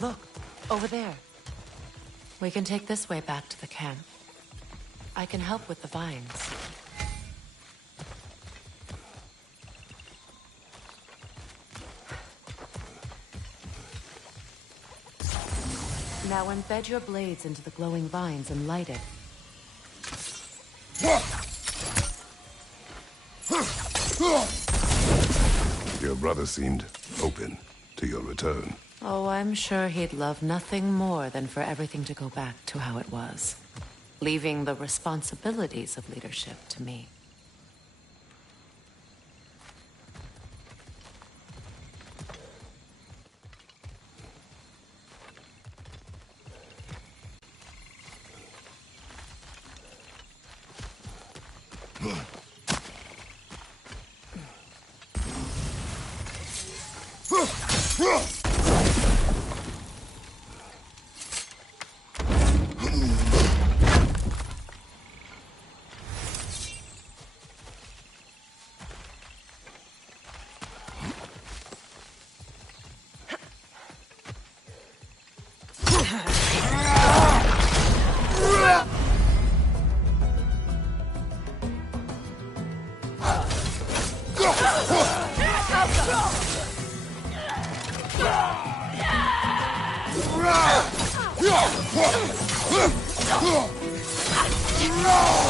Look, over there. We can take this way back to the camp. I can help with the vines. Now embed your blades into the glowing vines and light it. Your brother seemed open to your return. Oh, I'm sure he'd love nothing more than for everything to go back to how it was, leaving the responsibilities of leadership to me.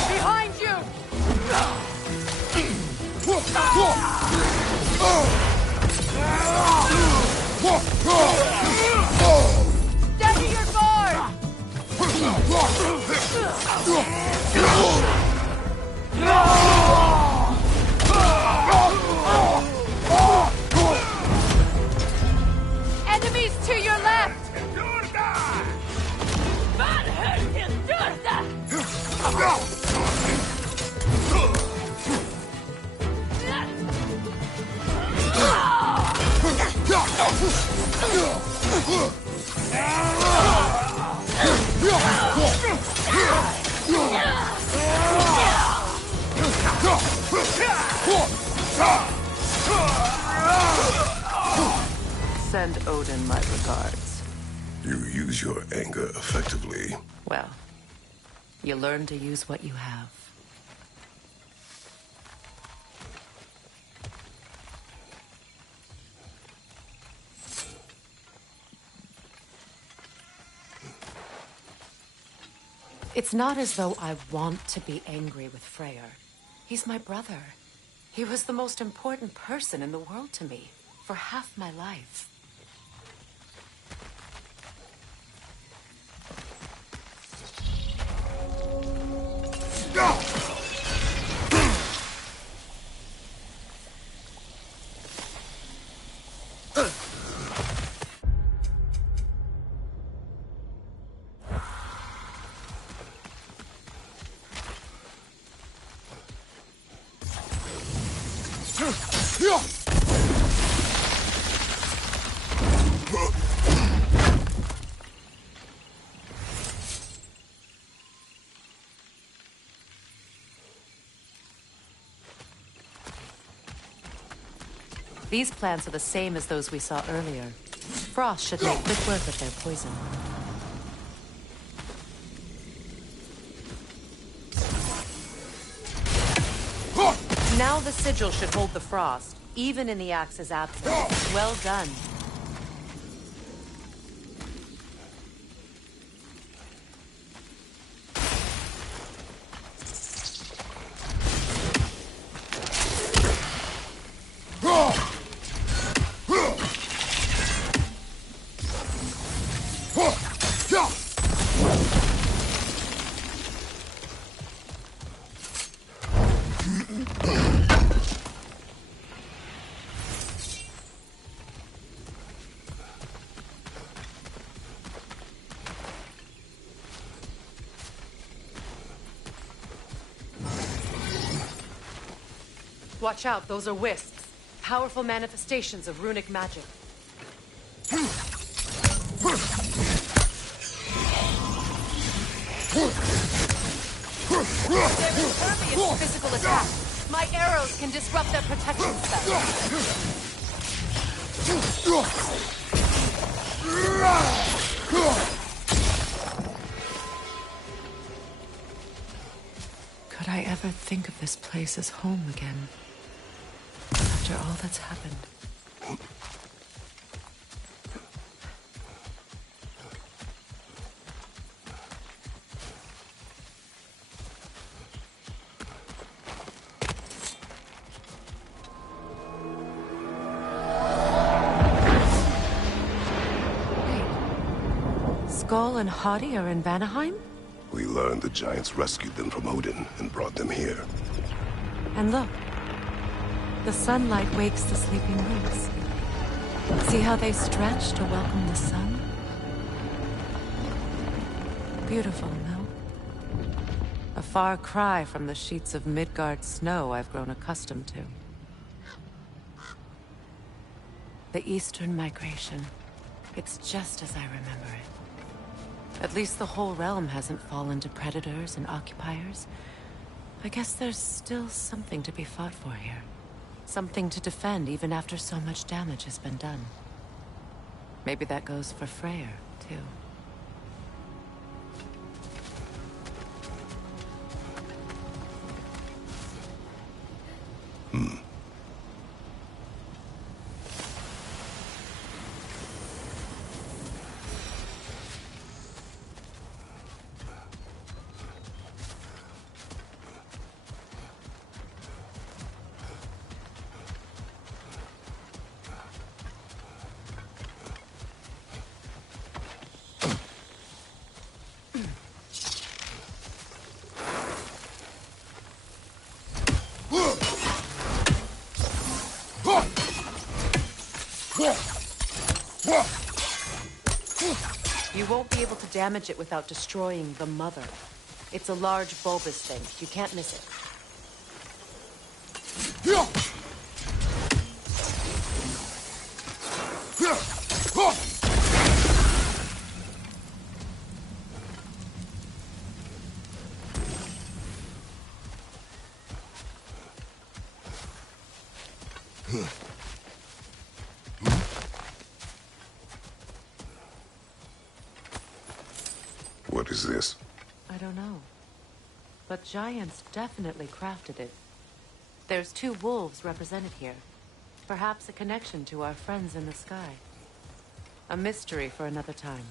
Behind you! Steady your guard! Enemies to your left! Send Odin my regards. You use your anger effectively. Well, you learn to use what you have. It's not as though I want to be angry with Freyr. He's my brother. He was the most important person in the world to me for half my life. These plants are the same as those we saw earlier. Frost should make quick work of their poison. Now the sigil should hold the frost, even in the axe's absence. Well done. Watch out, those are wisps. Powerful manifestations of runic magic. They're impervious to physical attack. My arrows can disrupt their protection spell. ever think of this place as home again. After all that's happened. Skull and Hati are in Vanaheim? We learned the giants rescued them from Odin and brought them here. And look. The sunlight wakes the sleeping roots. See how they stretch to welcome the sun? Beautiful, no? A far cry from the sheets of Midgard snow I've grown accustomed to. The Eastern Migration. It's just as I remember it. At least the whole realm hasn't fallen to predators and occupiers. I guess there's still something to be fought for here. Something to defend even after so much damage has been done. Maybe that goes for Freyr, too. You won't be able to damage it without destroying the mother. It's a large bulbous thing. You can't miss it. What is this? I don't know. But giants definitely crafted it. There's 2 wolves represented here. Perhaps a connection to our friends in the sky. A mystery for another time.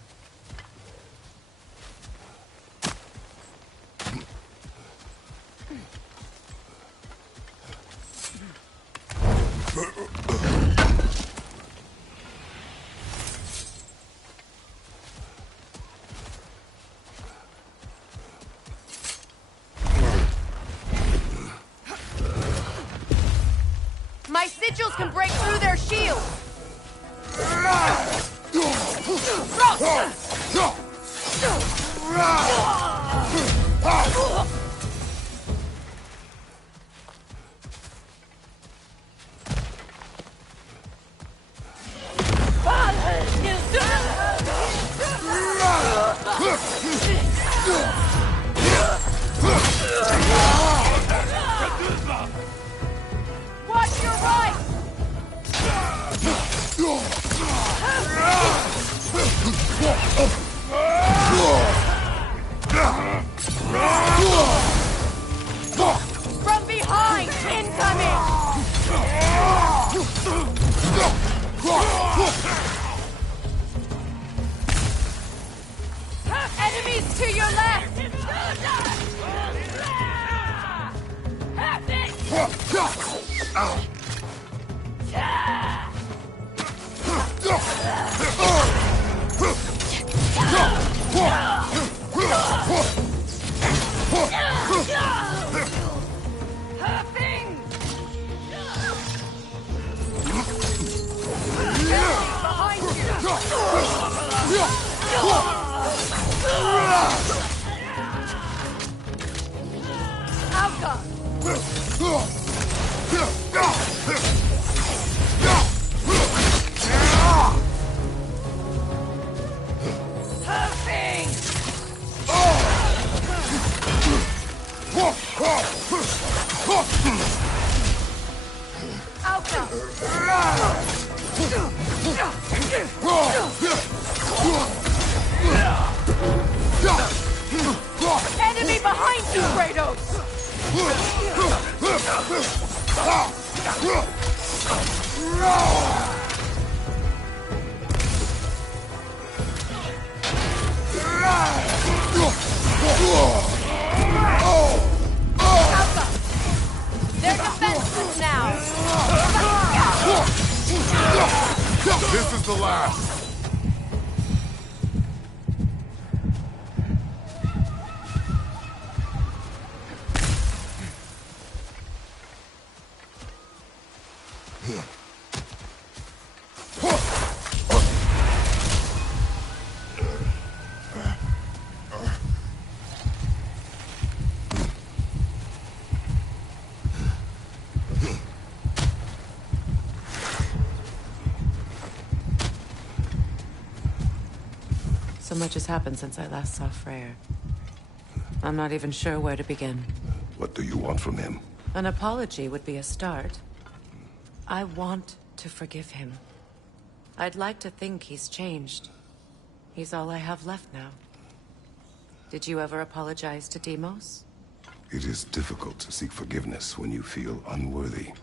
My sigils can break through their shield! Watch your right! From behind! Incoming! Enemies to your left! Enemy behind you, Kratos! the last! So much has happened since I last saw Freyr. I'm not even sure where to begin. What do you want from him? An apology would be a start. I want to forgive him. I'd like to think he's changed. He's all I have left now. Did you ever apologize to Deimos? It is difficult to seek forgiveness when you feel unworthy.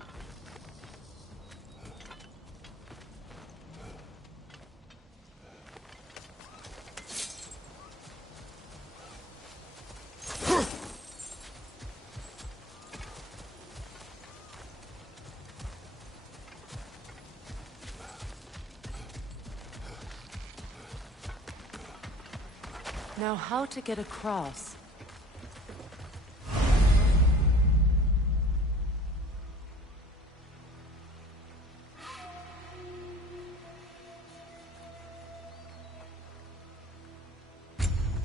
Now, how to get across?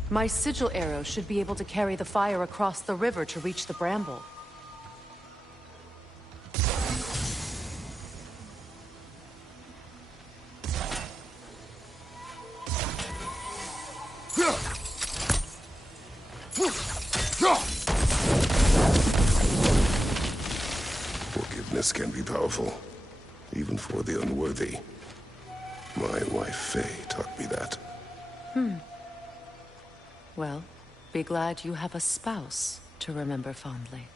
My sigil arrow should be able to carry the fire across the river to reach the bramble. Forgiveness can be powerful, even for the unworthy. My wife Faye taught me that. Well, be glad you have a spouse to remember fondly.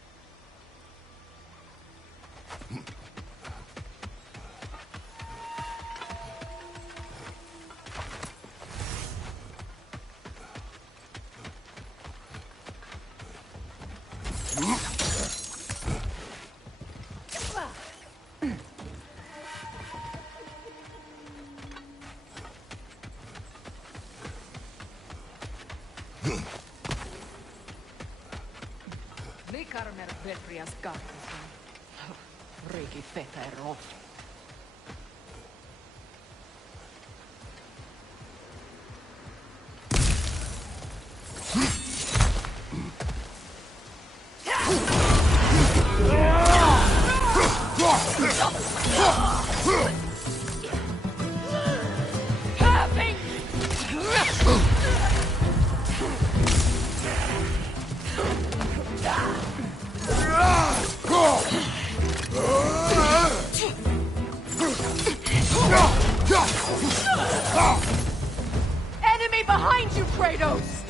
Enemy behind you, Kratos!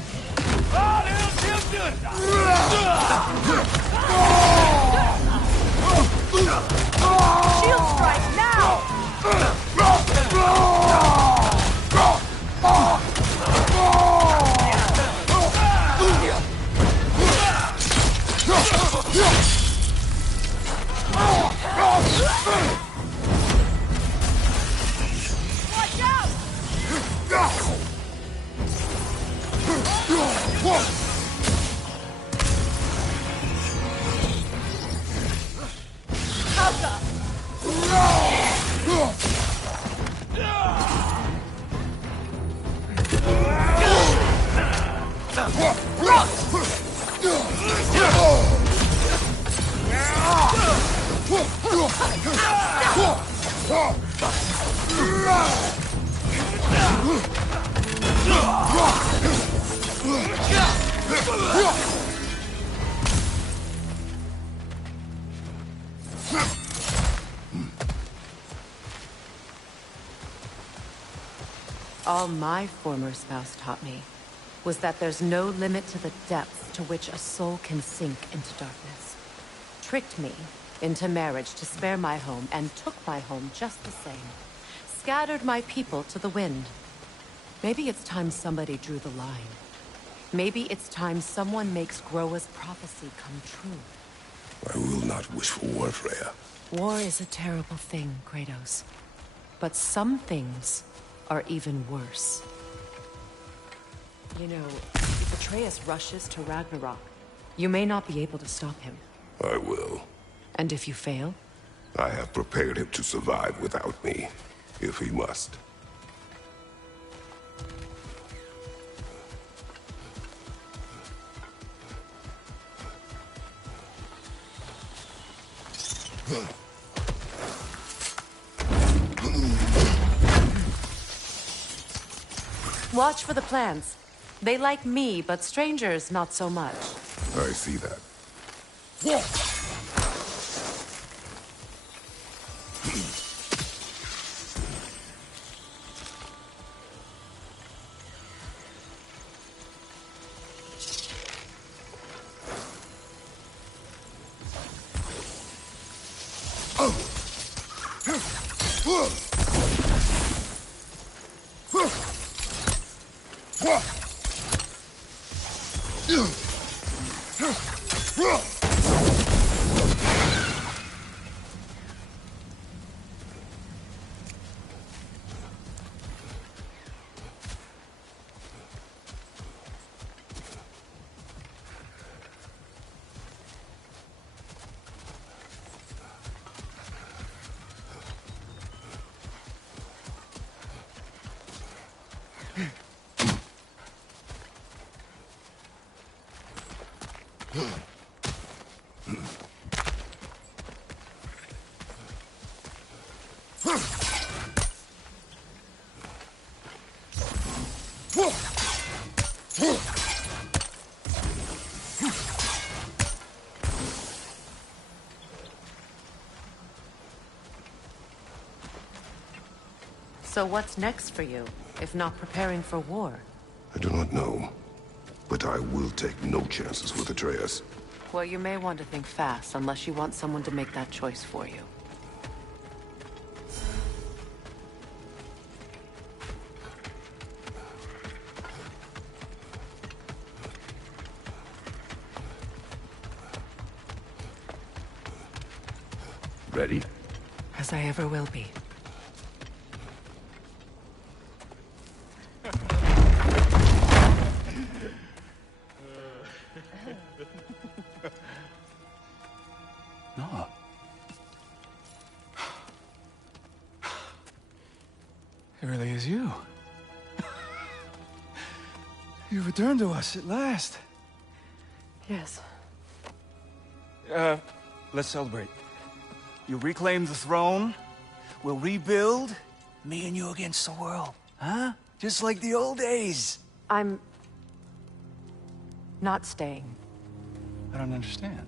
Shield strike now! Watch out! All my former spouse taught me was that there's no limit to the depths to which a soul can sink into darkness. Tricked me into marriage to spare my home and took my home just the same. Scattered my people to the wind. Maybe it's time somebody drew the line. Maybe it's time someone makes Groa's prophecy come true. I will not wish for war, Freya. War is a terrible thing, Kratos. But some things are even worse. You know, if Atreus rushes to Ragnarok, you may not be able to stop him. I will. And if you fail? I have prepared him to survive without me, if he must. Watch for the plants. They like me, but strangers not so much. I see that. So what's next for you, if not preparing for war? I do not know, but I will take no chances with Atreus. Well, you may want to think fast, unless you want someone to make that choice for you. Ready? As I ever will be. No. It really is you. You returned to us at last. Yes. Let's celebrate. You reclaim the throne. We'll rebuild. Me and you against the world. Huh? Just like the old days. I'm... not staying. I don't understand.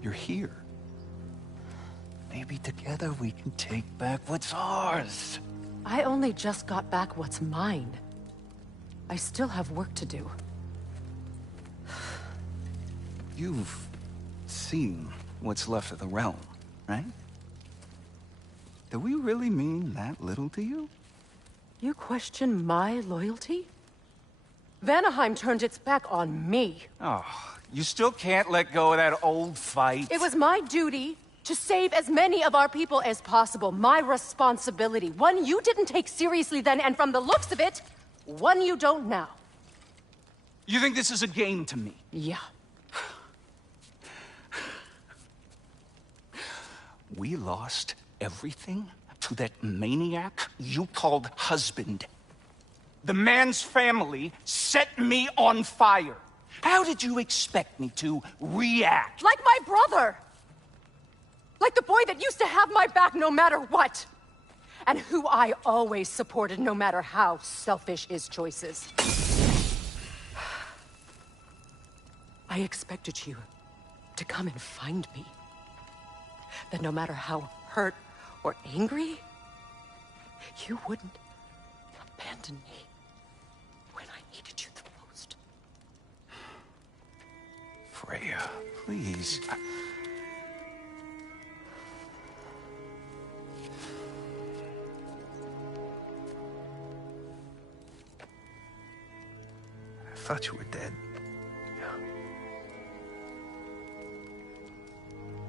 You're here. Maybe together we can take back what's ours. I only just got back what's mine. I still have work to do. You've seen what's left of the realm, right? Do we really mean that little to you? You question my loyalty? Vanaheim turned its back on me. Oh, you still can't let go of that old fight? It was my duty to save as many of our people as possible. My responsibility. One you didn't take seriously then, and from the looks of it, one you don't now. You think this is a game to me? Yeah. We lost everything to that maniac you called husband. The man's family set me on fire. How did you expect me to react? Like my brother! Like the boy that used to have my back no matter what! And who I always supported no matter how selfish his choices. I expected you to come and find me. That no matter how hurt or angry, you wouldn't abandon me when I needed you the most. Freya, please. I thought you were dead.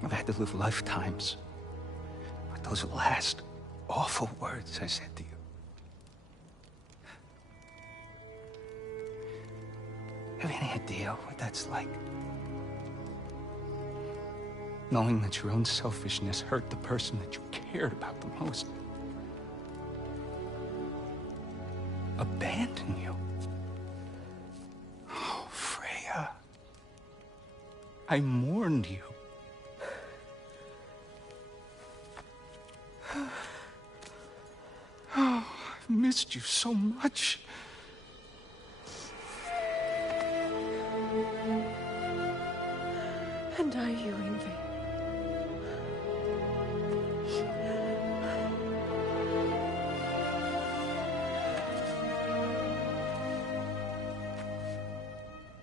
I've had to live lifetimes, but those will last. awful words I said to you. Have any idea what that's like? Knowing that your own selfishness hurt the person that you cared about the most. Abandon you. Oh, Freya. I mourned you. Oh, I've missed you so much. And are you, Ingvi?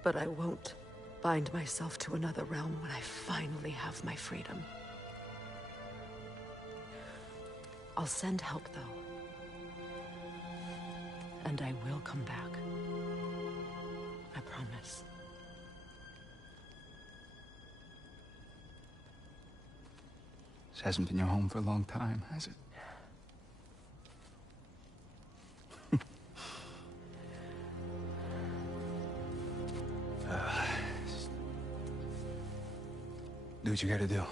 But I won't bind myself to another realm when I finally have my freedom. I'll send help, though. And I will come back. I promise. This hasn't been your home for a long time, has it? Do what you gotta do.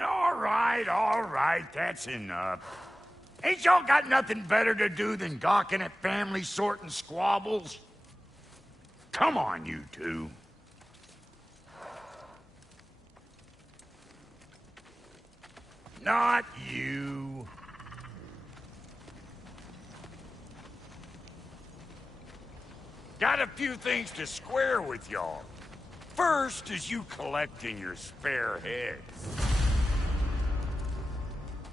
All right, that's enough. Ain't y'all got nothing better to do than gawking at family sorting squabbles? Come on, you two. Not you. Got a few things to square with y'all. First is you collecting your spare heads.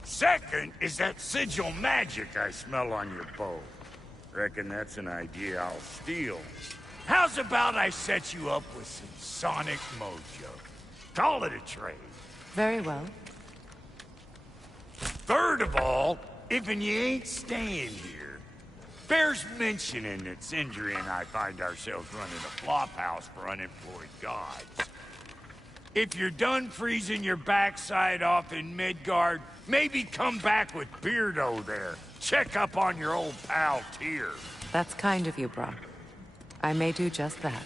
Second is that sigil magic I smell on your bow. Reckon that's an idea I'll steal. How's about I set you up with some sonic mojo? Call it a trade. Very well. Third of all, if you ain't staying here, bears mentioning that Sindri and I find ourselves running a flophouse for unemployed gods. If you're done freezing your backside off in Midgard, maybe come back with Beardo there. Check up on your old pal Tyr. That's kind of you, Brock. I may do just that.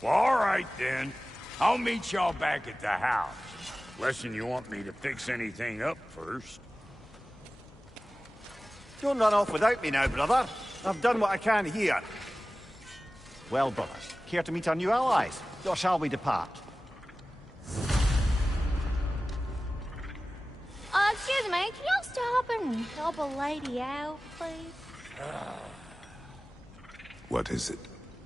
Well, all right then. I'll meet y'all back at the house. Lesson you want me to fix anything up first. Don't run off without me now, brother. I've done what I can here. Well, brothers, care to meet our new allies? Or shall we depart? Excuse me, can y'all stop and help a lady out, please? What is it?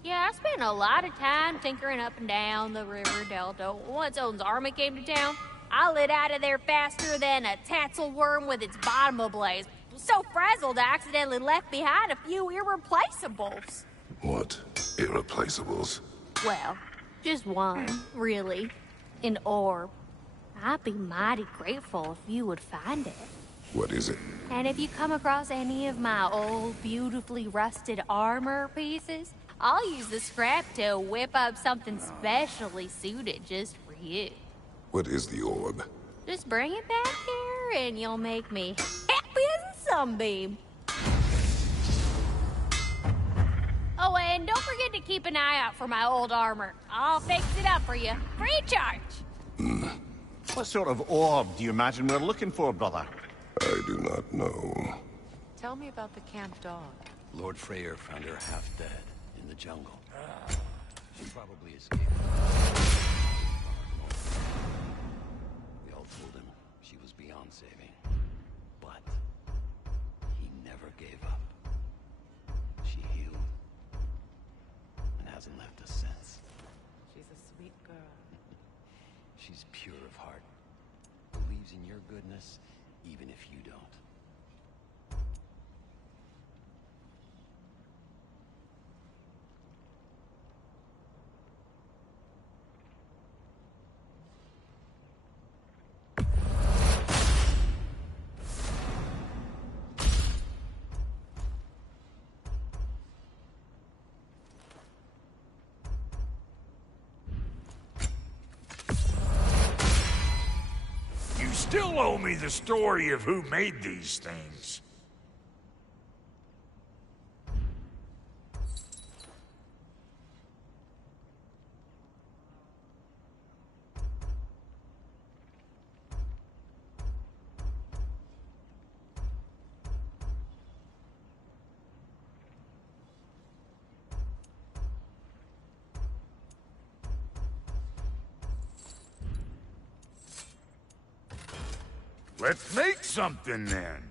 Yeah, I spent a lot of time tinkering up and down the river delta. Once Odin's army came to town, I lit out of there faster than a tassel worm with its bottom ablaze. So frazzled, I accidentally left behind a few irreplaceables. What? Irreplaceables? Well, just one, really. An orb. I'd be mighty grateful if you would find it. What is it? And if you come across any of my old, beautifully rusted armor pieces, I'll use the scrap to whip up something specially suited just for you. What is the orb? Just bring it back here and you'll make me happy as a sunbeam. Oh, and don't forget to keep an eye out for my old armor. I'll fix it up for you, free charge. What sort of orb do you imagine we're looking for, brother? I do not know. Tell me about the camp dog. Lord Freyr found her half dead in the jungle. She probably escaped. We all told him she was beyond saving. But he never gave up. She healed and hasn't left us since. She's a sweet girl. She's pure of heart. Believes in your goodness, even if you don't. still owe me the story of who made these things. Let's make something then.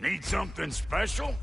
Need something special?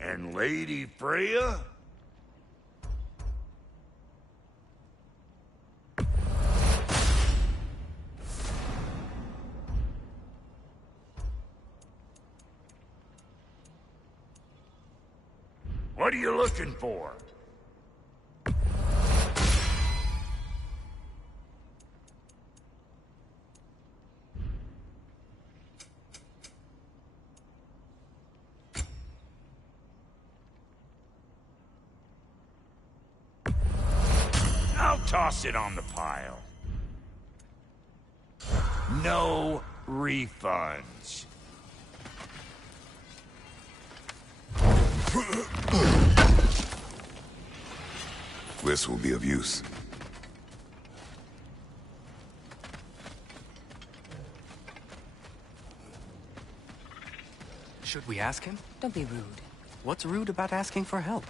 And Lady Freya? What are you looking for? I'll toss it on the pile. No refunds. This will be of use. Should we ask him? Don't be rude. What's rude about asking for help?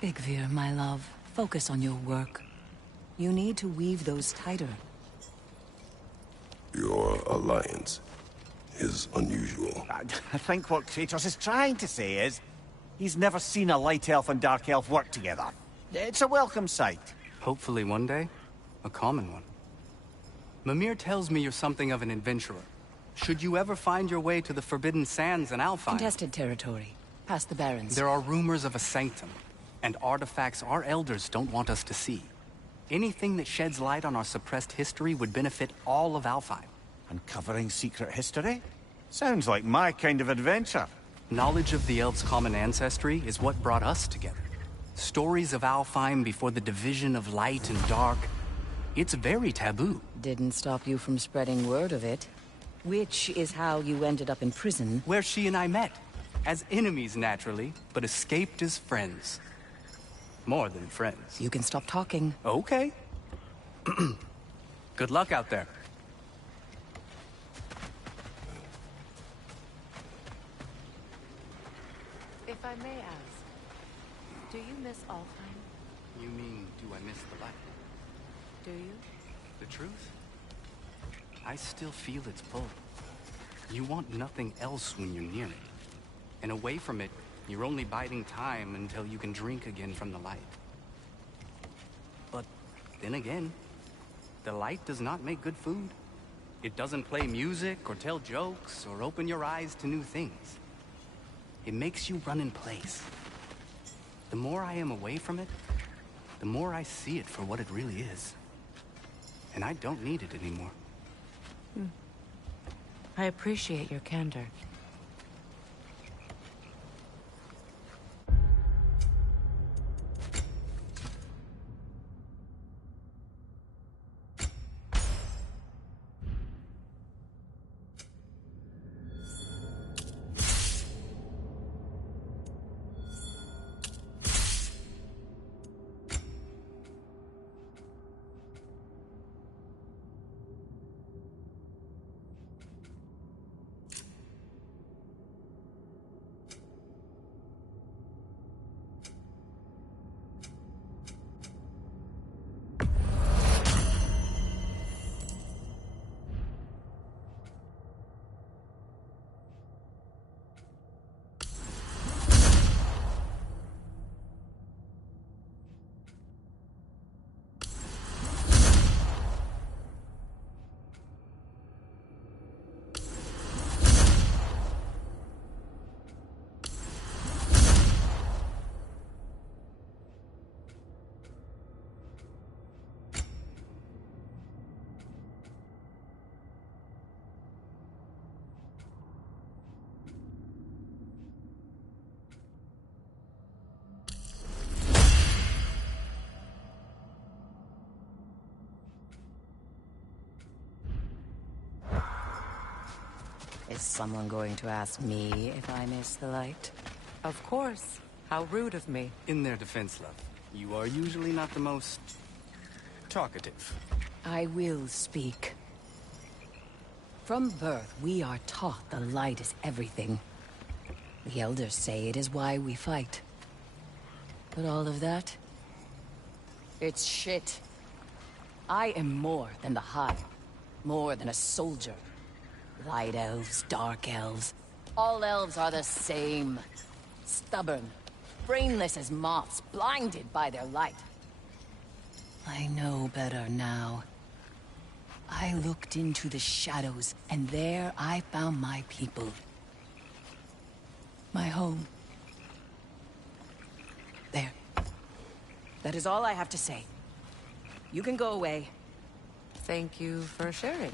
Big Veer, my love, focus on your work. You need to weave those tighter. Your alliance is unusual. I think what Kratos is trying to say is, he's never seen a Light Elf and Dark Elf work together. It's a welcome sight. Hopefully one day, a common one. Mimir tells me you're something of an adventurer. Should you ever find your way to the Forbidden Sands in Alfheim... Contested territory. Past the Barrens. There are rumors of a sanctum, and artifacts our elders don't want us to see. Anything that sheds light on our suppressed history would benefit all of Alfheim. Uncovering secret history? Sounds like my kind of adventure. Knowledge of the elves' common ancestry is what brought us together. Stories of Alfheim before the division of light and dark. It's very taboo. Didn't stop you from spreading word of it. Which is how you ended up in prison. Where she and I met. As enemies, naturally, but escaped as friends. More than friends. You can stop talking. Okay. Good luck out there. If I may ask, do you miss Alfheim? You mean, do I miss the light? Do you? The truth? I still feel its pull. You want nothing else when you're near it. And away from it, you're only biding time until you can drink again from the light. But then again, the light does not make good food. It doesn't play music or tell jokes or open your eyes to new things. It makes you run in place. The more I am away from it, the more I see it for what it really is. And I don't need it anymore. I appreciate your candor. Is someone going to ask me if I miss the light? Of course. How rude of me. In their defense, love, you are usually not the most talkative. I will speak. From birth, we are taught the light is everything. The elders say it is why we fight. But all of that? It's shit. I am more than the Hive. More than a soldier. Light elves, dark elves. All elves are the same. Stubborn. Brainless as moths, blinded by their light. I know better now. I looked into the shadows, and there I found my people. My home. There. That is all I have to say. You can go away. Thank you for sharing.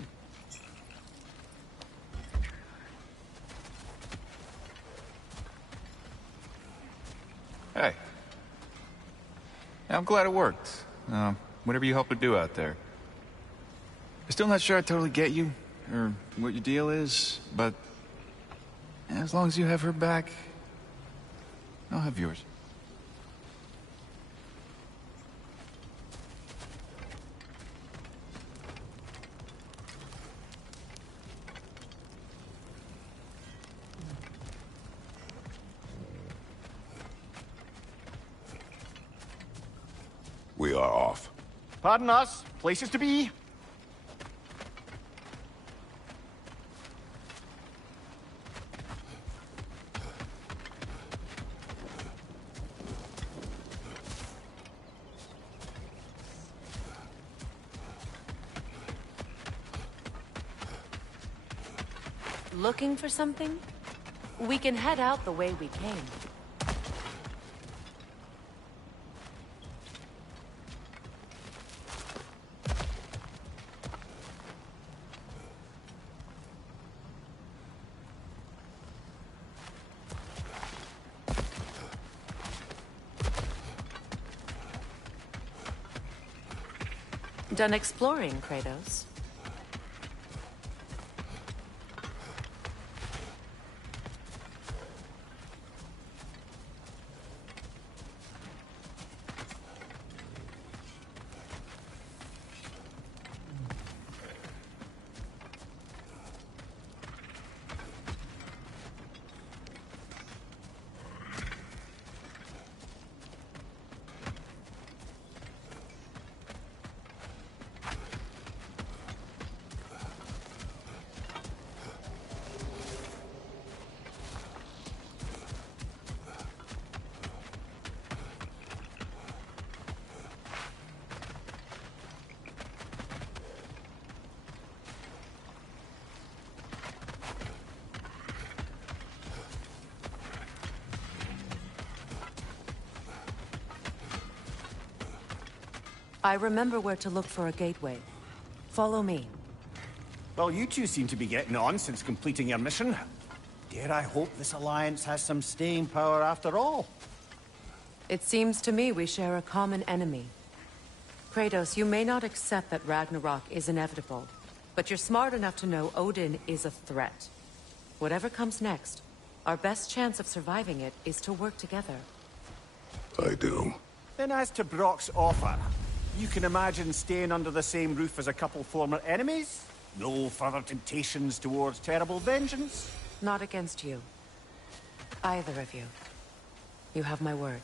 Hey. I'm glad it worked. Whatever you hope to do out there. I'm still not sure I totally get you, or what your deal is, but as long as you have her back, I'll have yours. We are off. Pardon us. Places to be. Looking for something? We can head out the way we came. Done exploring, Kratos? I remember where to look for a gateway. Follow me. Well, you two seem to be getting on since completing your mission. Dare I hope this alliance has some staying power after all? It seems to me we share a common enemy. Kratos, you may not accept that Ragnarok is inevitable, but you're smart enough to know Odin is a threat. Whatever comes next, our best chance of surviving it is to work together. I do. Then as to Brock's offer, you can imagine staying under the same roof as a couple former enemies? No further temptations towards terrible vengeance? Not against you. Either of you. You have my word.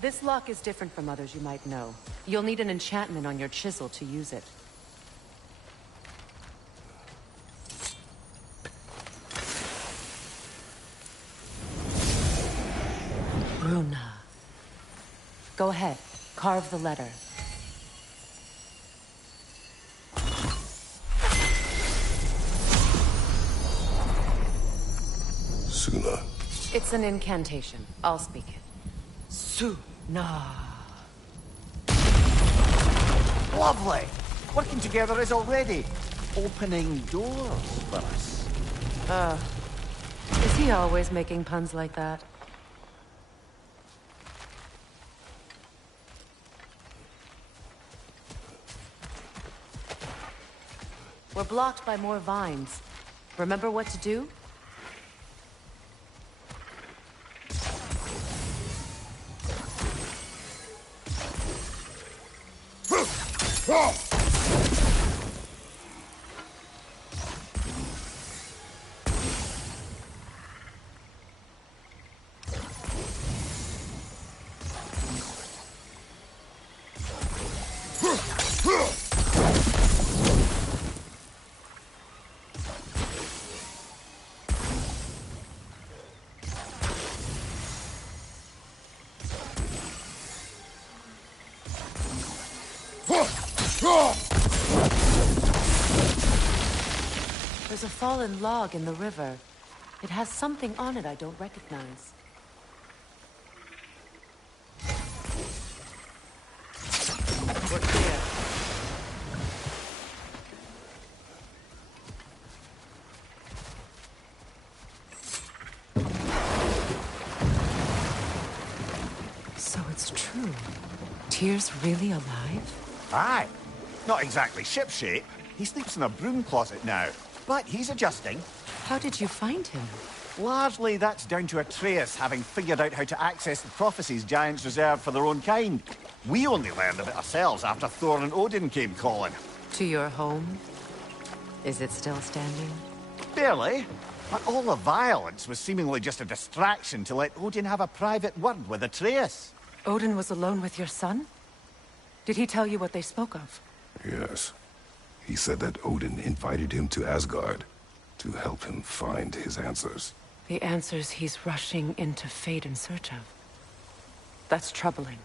This lock is different from others you might know. You'll need an enchantment on your chisel to use it. Runa. Go ahead. Carve the letter. Suna. It's an incantation. I'll speak it. Suna. Lovely! Working together is already opening doors for us. Is he always making puns like that? We're blocked by more vines. Remember what to do? There's a fallen log in the river. It has something on it I don't recognize. We're clear. So it's true. Tyr's really alive? Aye. Not exactly shipshape. He sleeps in a broom closet now. But he's adjusting. How did you find him? Largely, that's down to Atreus having figured out how to access the prophecies giants reserve for their own kind. We only learned of it ourselves after Thor and Odin came calling. To your home? Is it still standing? Barely. But all the violence was seemingly just a distraction to let Odin have a private word with Atreus. Odin was alone with your son? Did he tell you what they spoke of? Yes. He said that Odin invited him to Asgard to help him find his answers. The answers he's rushing into fate in search of. That's troubling.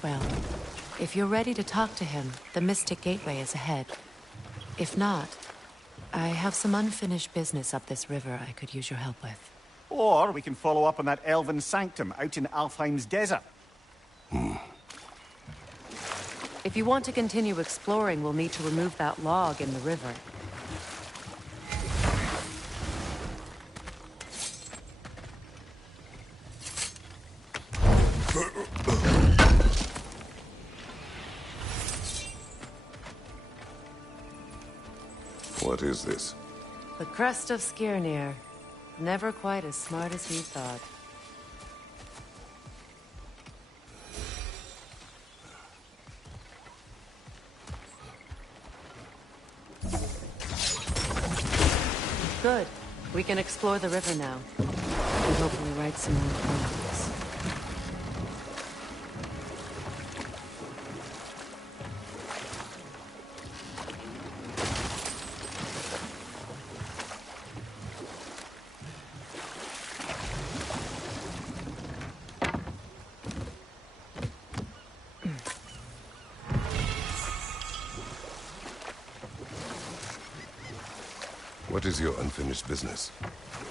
Well, if you're ready to talk to him, the Mystic Gateway is ahead. If not, I have some unfinished business up this river I could use your help with. Or we can follow up on that elven sanctum out in Alfheim's desert. If you want to continue exploring, we'll need to remove that log in the river. What is this? The crest of Skirnir. Never quite as smart as he thought. Good. We can explore the river now. And hopefully write some more chronicles. What is your unfinished business?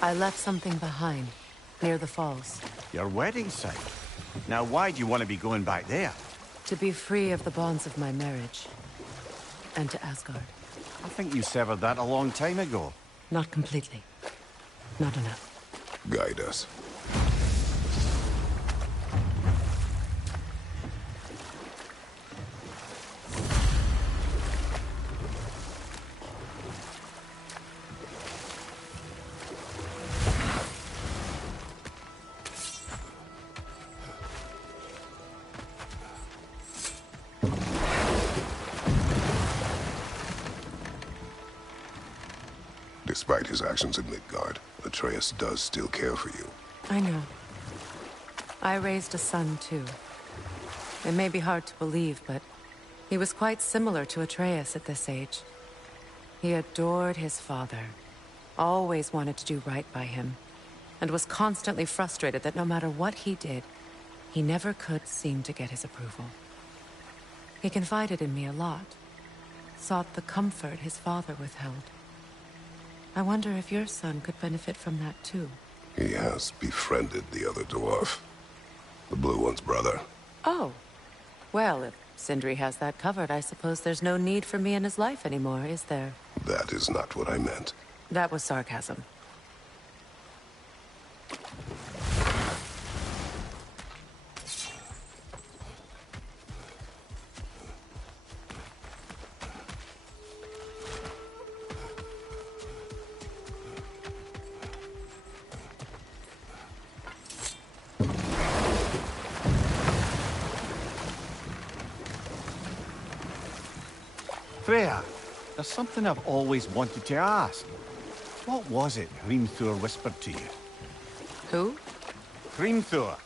I left something behind, near the falls. Your wedding site. Now why do you want to be going back there? To be free of the bonds of my marriage. And to Asgard. I think you severed that a long time ago. Not completely. Not enough. Guide us. Despite his actions in Midgard, Atreus does still care for you. I know. I raised a son, too. It may be hard to believe, but he was quite similar to Atreus at this age. He adored his father, always wanted to do right by him, and was constantly frustrated that no matter what he did, he never could seem to get his approval. He confided in me a lot, sought the comfort his father withheld. I wonder if your son could benefit from that too. He has befriended the other dwarf. The blue one's brother. Oh. Well, if Sindri has that covered, I suppose there's no need for me in his life anymore, is there? That is not what I meant. That was sarcasm. Freya, there's something I've always wanted to ask. What was it Hrimthur whispered to you? Who? Hrimthur,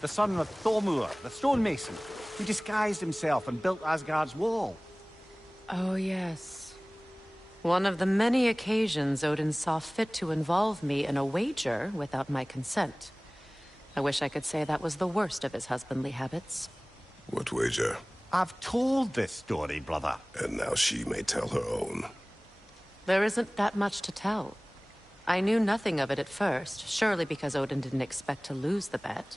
the son of Thormur, the stonemason, who disguised himself and built Asgard's wall. Oh, yes. One of the many occasions Odin saw fit to involve me in a wager without my consent. I wish I could say that was the worst of his husbandly habits. What wager? I've told this story, brother. And now she may tell her own. There isn't that much to tell. I knew nothing of it at first, surely because Odin didn't expect to lose the bet.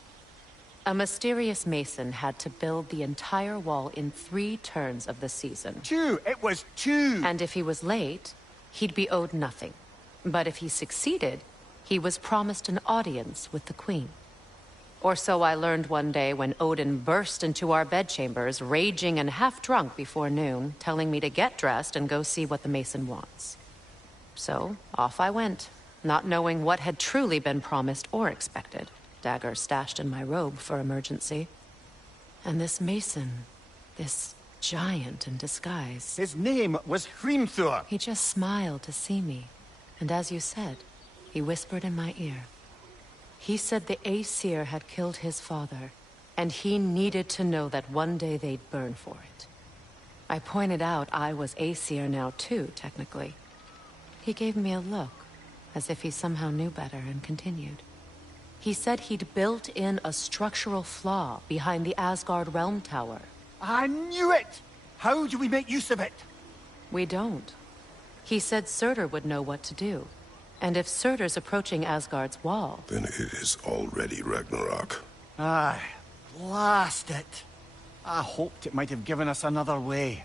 A mysterious mason had to build the entire wall in 3 turns of the season. 2! It was 2! And if he was late, he'd be owed nothing. But if he succeeded, he was promised an audience with the queen. Or so I learned one day when Odin burst into our bedchambers, raging and half-drunk before noon, telling me to get dressed and go see what the mason wants. So, off I went, not knowing what had truly been promised or expected, dagger stashed in my robe for emergency. And this mason, this giant in disguise... His name was Hrimthur! He just smiled to see me, and as you said, he whispered in my ear. He said the Aesir had killed his father, and he needed to know that one day they'd burn for it. I pointed out I was Aesir now too, technically. He gave me a look, as if he somehow knew better, and continued. He said he'd built in a structural flaw behind the Asgard Realm Tower. I knew it! How do we make use of it? We don't. He said Surtur would know what to do. And if Surtur's approaching Asgard's wall... Then it is already Ragnarok. Aye, blast it. I hoped it might have given us another way.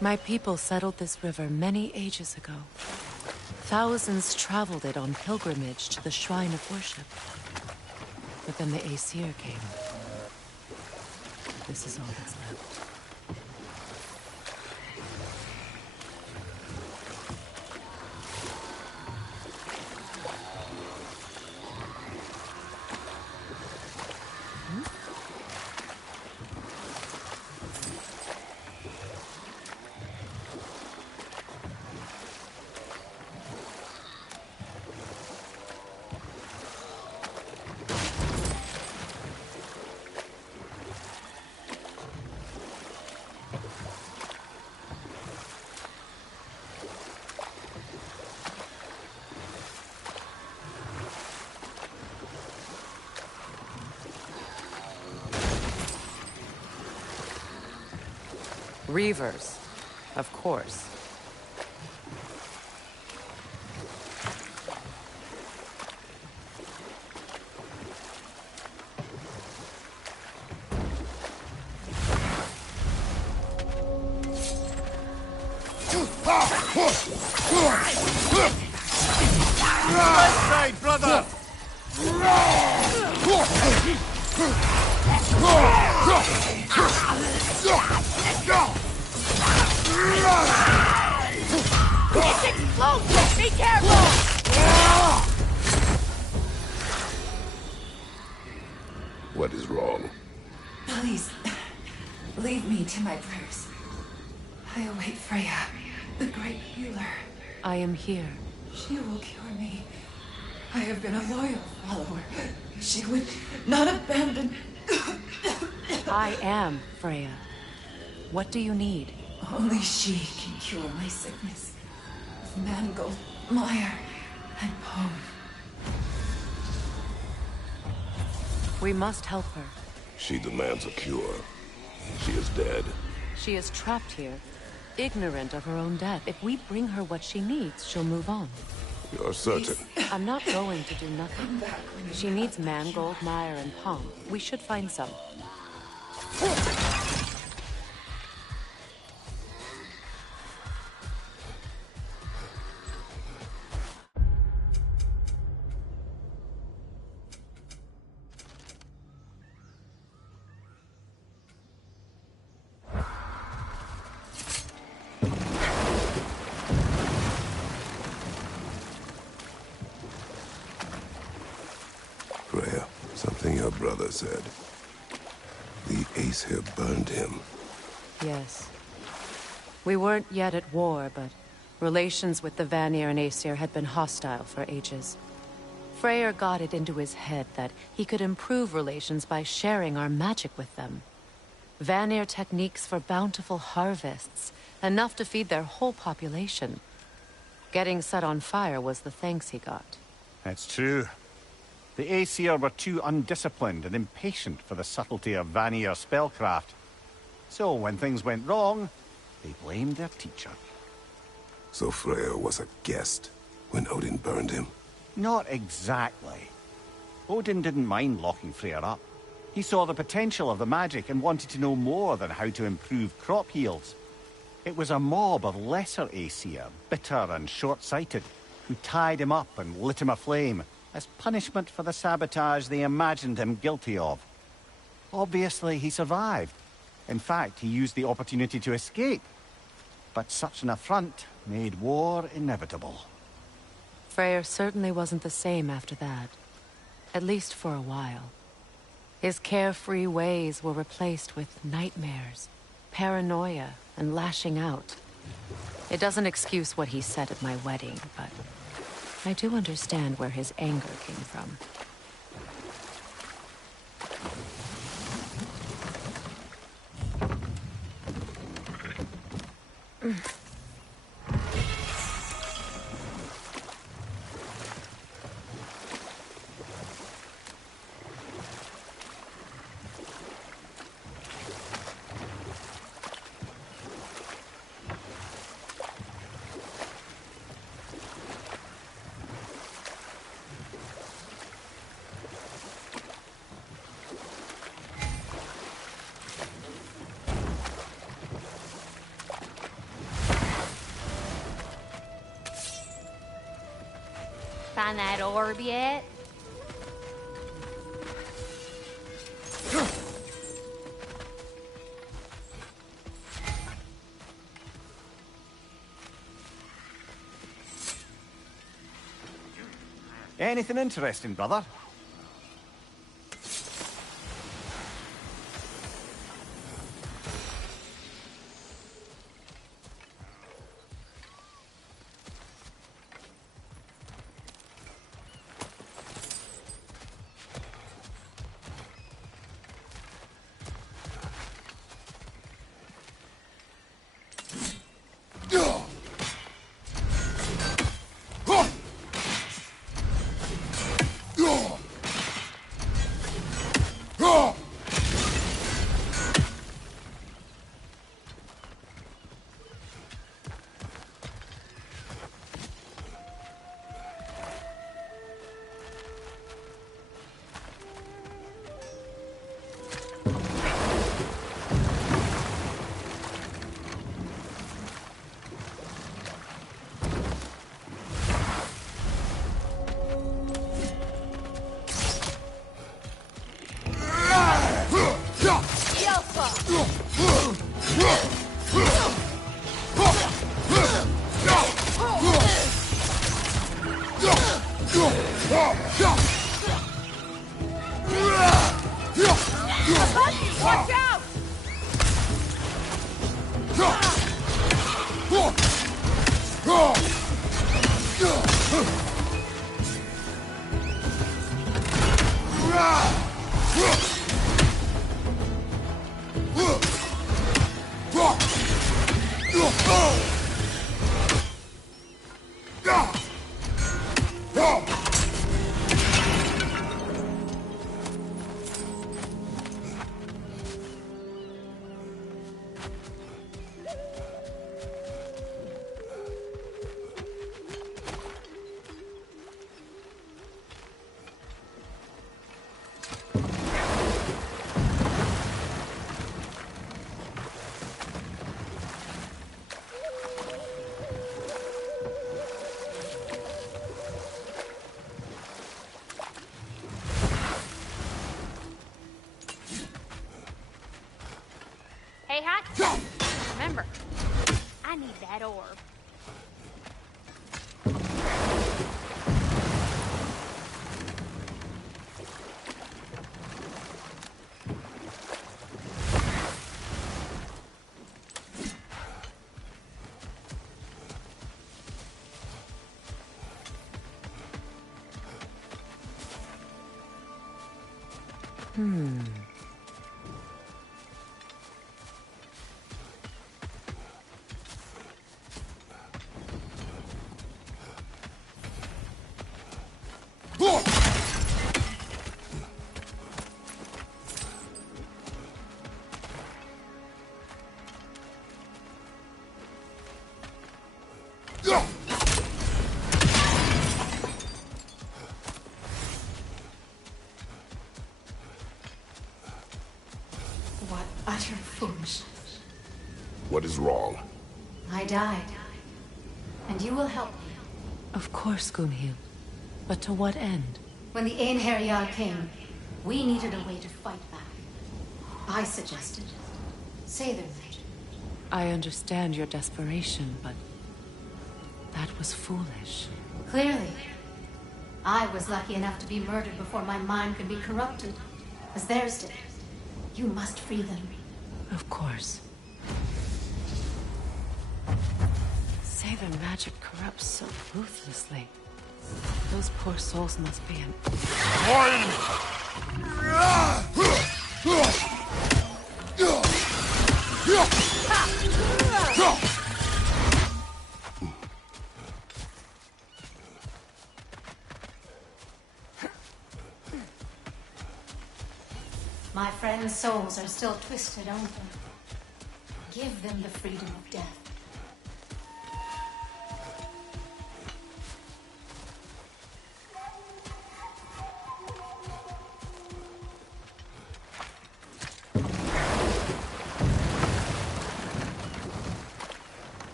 My people settled this river many ages ago. Thousands traveled it on pilgrimage to the shrine of worship. But then the Aesir came. This is all that's left. Reavers, of course. Right side, brother! It's explosive! Be careful! What is wrong? Please, leave me to my prayers. I await Freya, the great healer. I am here. She will cure me. I have been a loyal follower. She would not abandon... I am Freya. What do you need? Only she can cure my sickness. Mangold, mire, and bone. We must help her. She demands a cure. She is dead. She is trapped here, ignorant of her own death. If we bring her what she needs, she'll move on. You're certain? I'm not going to do nothing. She needs mangold, mire, and palm. We should find some. Freya, something your brother said. The Aesir burned him. Yes. We weren't yet at war, but relations with the Vanir and Aesir had been hostile for ages. Freyr got it into his head that he could improve relations by sharing our magic with them. Vanir techniques for bountiful harvests, enough to feed their whole population. Getting set on fire was the thanks he got. That's true. The Aesir were too undisciplined and impatient for the subtlety of Vanir spellcraft. So when things went wrong, they blamed their teacher. So Freya was a guest when Odin burned him? Not exactly. Odin didn't mind locking Freyr up. He saw the potential of the magic and wanted to know more than how to improve crop yields. It was a mob of lesser Aesir, bitter and short-sighted, who tied him up and lit him aflame as punishment for the sabotage they imagined him guilty of. Obviously, he survived. In fact, he used the opportunity to escape. But such an affront made war inevitable. Freyr certainly wasn't the same after that. At least for a while. His carefree ways were replaced with nightmares, paranoia, and lashing out. It doesn't excuse what he said at my wedding, but I do understand where his anger came from. Find that orb yet? Anything interesting, brother? Watch out! that orb. What utter foolishness. What is wrong? I died. And you will help me. Of course, Gunhild. But to what end? When the Einherjar came, we needed a way to fight back. I suggested say their magic. I understand your desperation, but that was foolish. Clearly. I was lucky enough to be murdered before my mind could be corrupted, as theirs did. You must free them. Of course. Say their magic corrupts so ruthlessly. Those poor souls must be in... My friends' souls are still twisted, aren't they? Give them the freedom of death.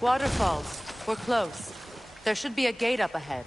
Waterfalls. We're close. There should be a gate up ahead.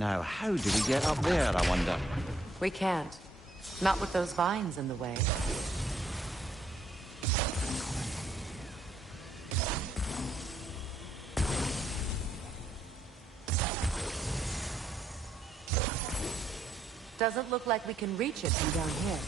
Now, how do we get up there, I wonder? We can't. Not with those vines in the way. Doesn't look like we can reach it from down here.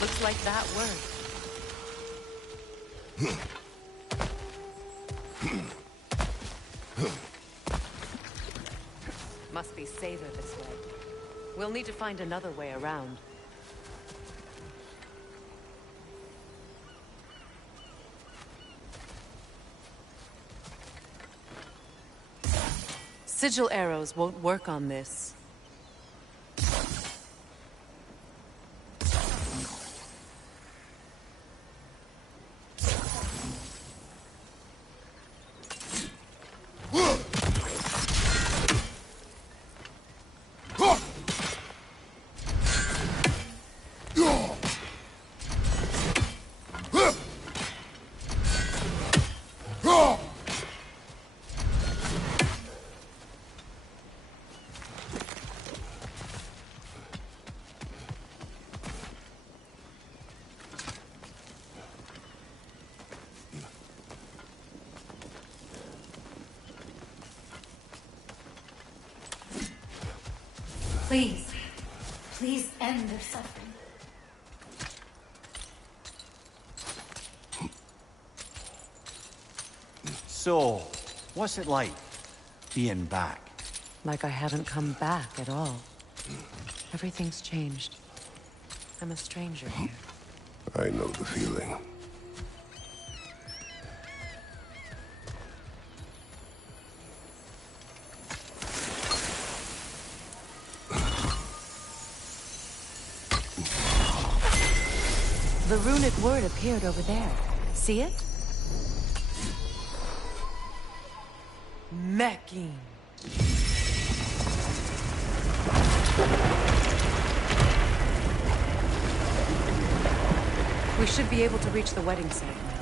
Looks like that worked. Must be safer this way. We'll need to find another way around. Sigil arrows won't work on this. Please, please end their suffering. So, what's it like, being back? Like I haven't come back at all. Everything's changed. I'm a stranger here. I know the feeling. The runic word appeared over there. See it? Mecking. We should be able to reach the wedding site now.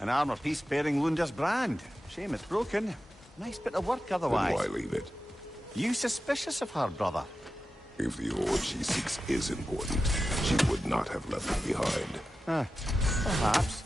An armor piece bearing Lunda's brand. Shame it's broken. Nice bit of work otherwise. Then why leave it? You suspicious of her, brother? If the ore she seeks is important, she would not have left it behind. Perhaps.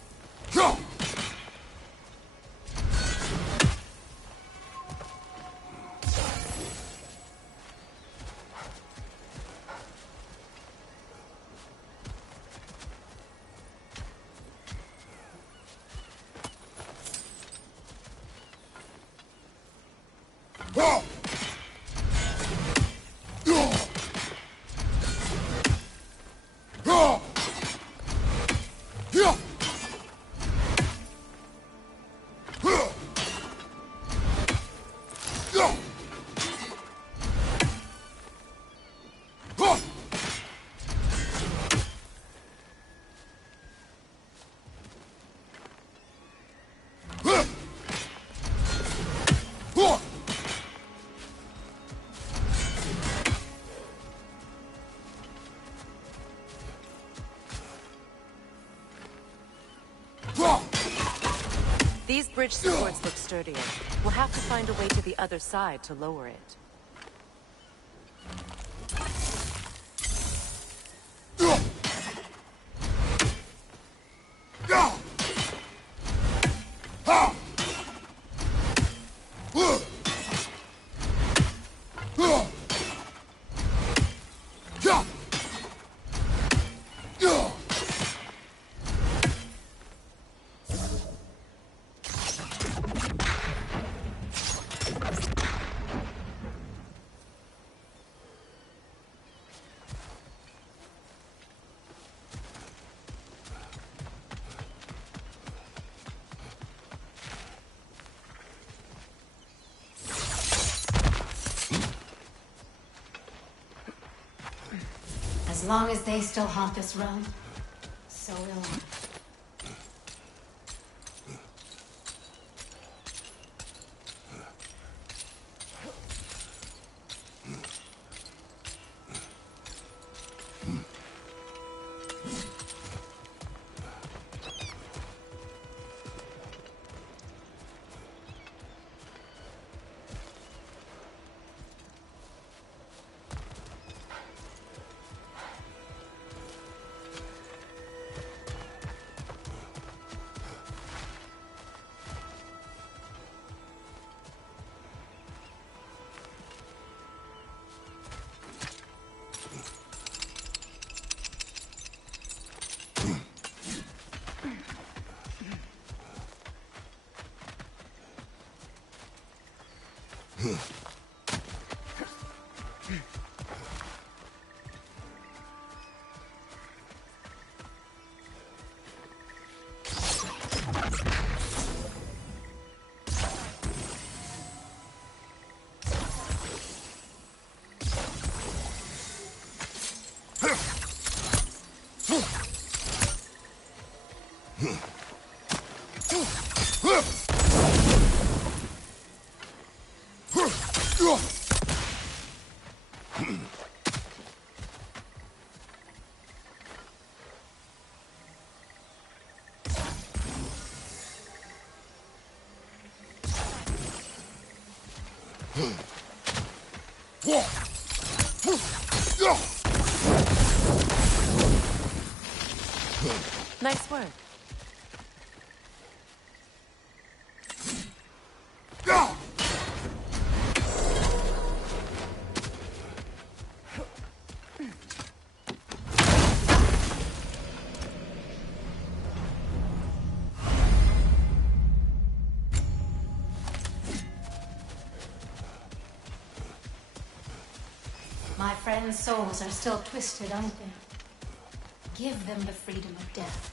These bridge supports look sturdier. We'll have to find a way to the other side to lower it. As long as they still haunt this realm, so will I. Nice work. My friend friends' souls are still twisted, aren't they? Give them the freedom of death.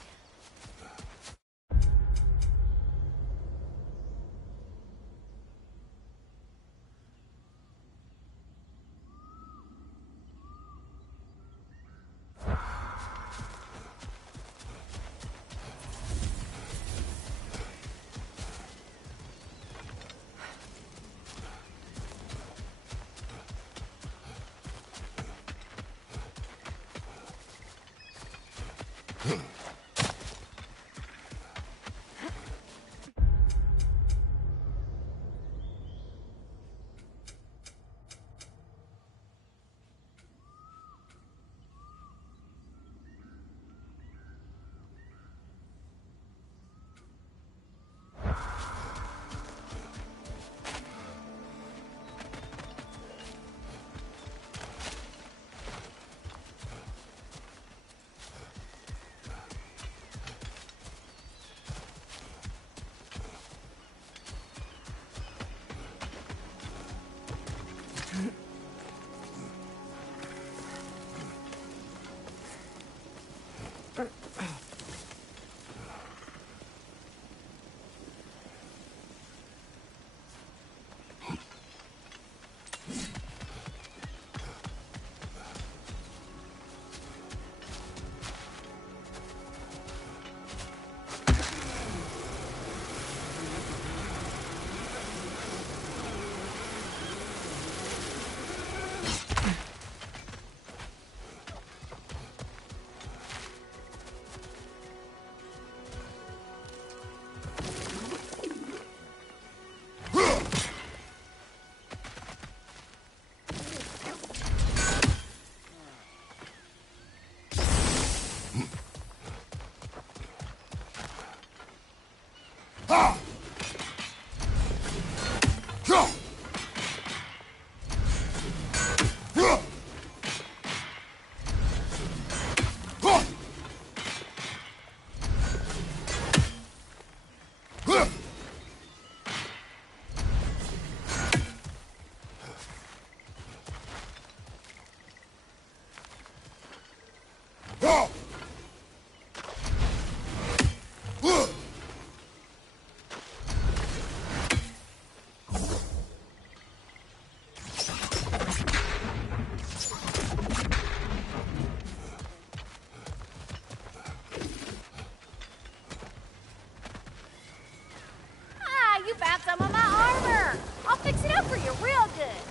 You found some of my armor! I'll fix it up for you real good!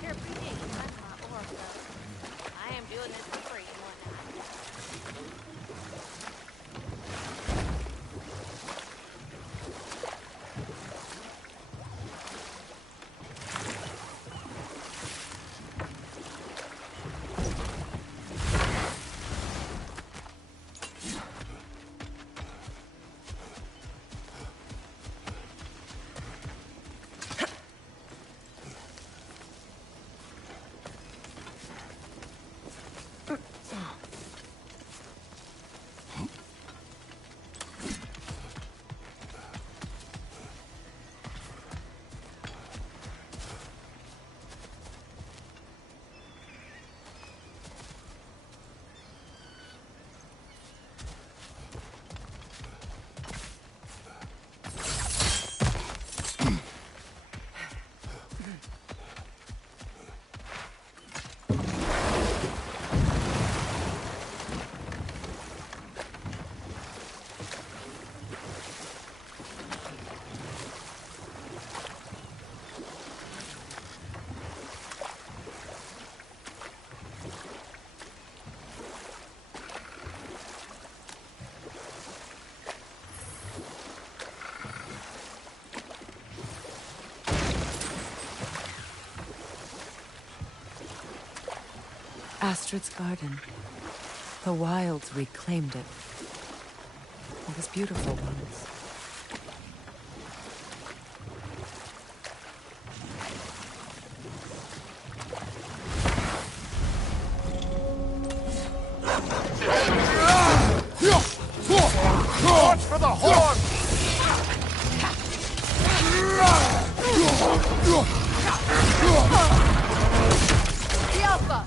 Here, appreciate you finding my orb, though. I am doing this for free and whatnot. Astrid's garden. The wilds reclaimed it. It was beautiful once. Launch for the horn! The Alpha!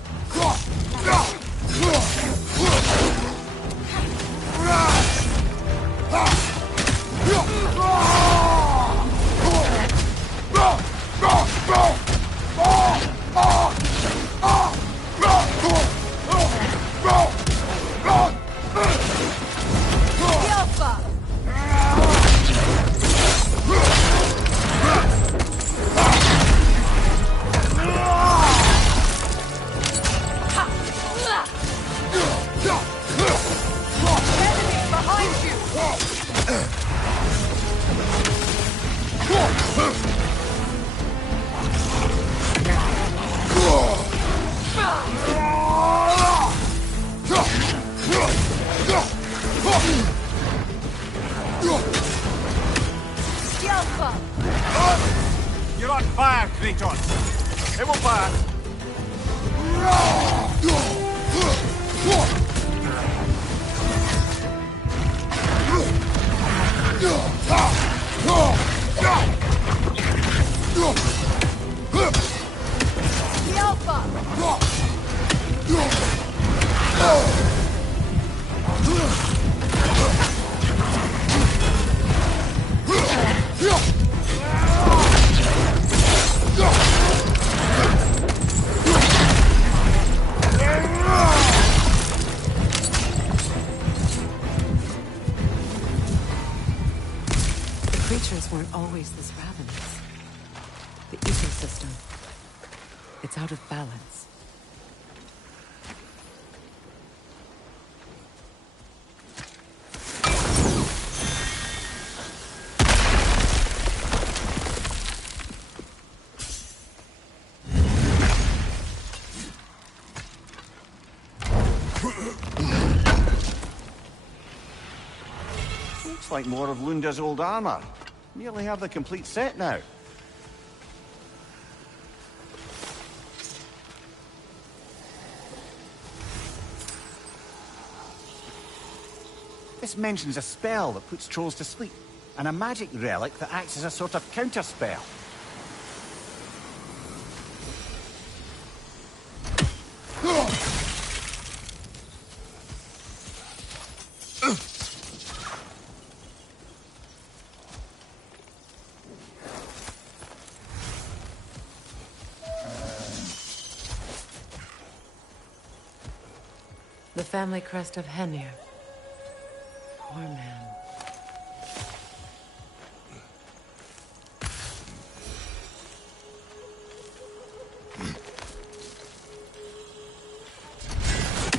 You're on fire, Kratos. It will fire. Creatures weren't always this ravenous. The ecosystem, it's out of balance. Looks like more of Lunda's old armor. Nearly have the complete set now. This mentions a spell that puts trolls to sleep, and a magic relic that acts as a sort of counterspell. The family crest of Henir. Poor man.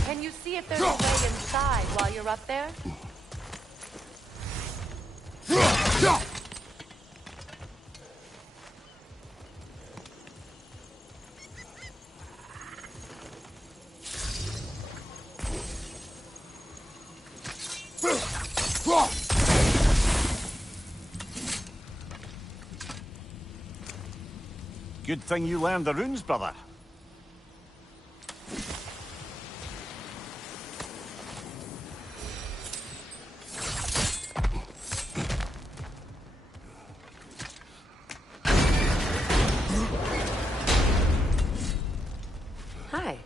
Can you see if there's a way inside while you're up there? Good thing you learned the runes, brother. Hi.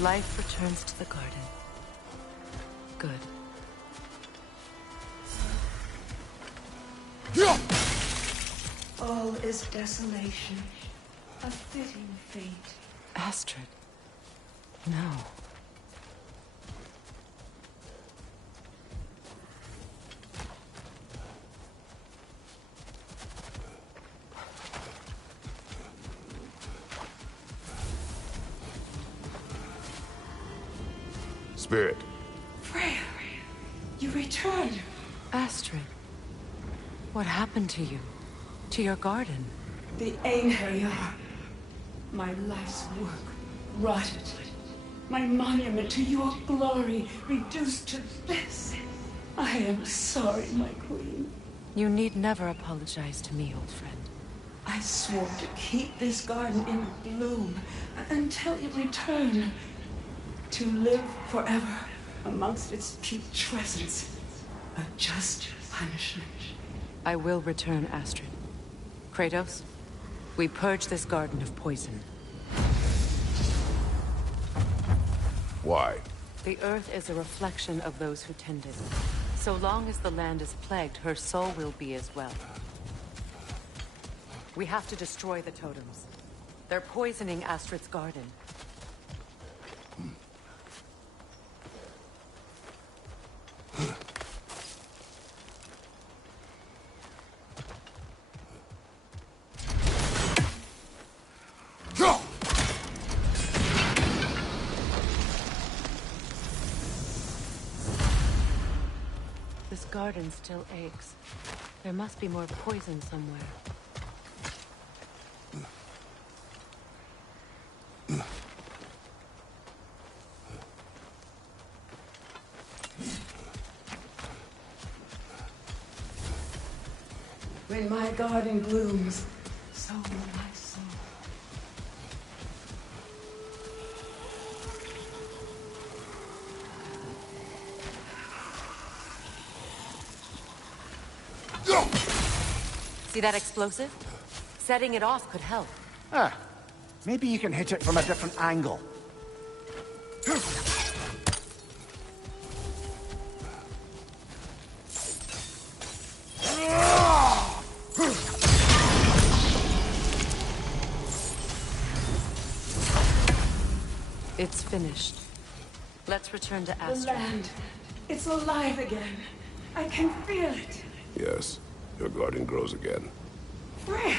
Life returns to the garden. Good. All is desolation. A fitting fate. Astrid. No. Spirit. Freya, you returned. Astrid. What happened to you? To your garden? The Einherjar. My life's work rotted. My monument to your glory reduced to this. I am sorry, my queen. You need never apologize to me, old friend. I swore to keep this garden in bloom until you return. To live forever amongst its putrescence. A just punishment. I will return, Astrid. Kratos, we purge this garden of poison. Why? The earth is a reflection of those who tend it. So long as the land is plagued, her soul will be as well. We have to destroy the totems. They're poisoning Astrid's garden. This garden still aches. There must be more poison somewhere. When my garden blooms, so will my soul. See that explosive? Setting it off could help. Ah, maybe you can hit it from a different angle. It's finished. Let's return to The Astrid. land, it's alive again. I can feel it. Yes, your garden grows again. Freya,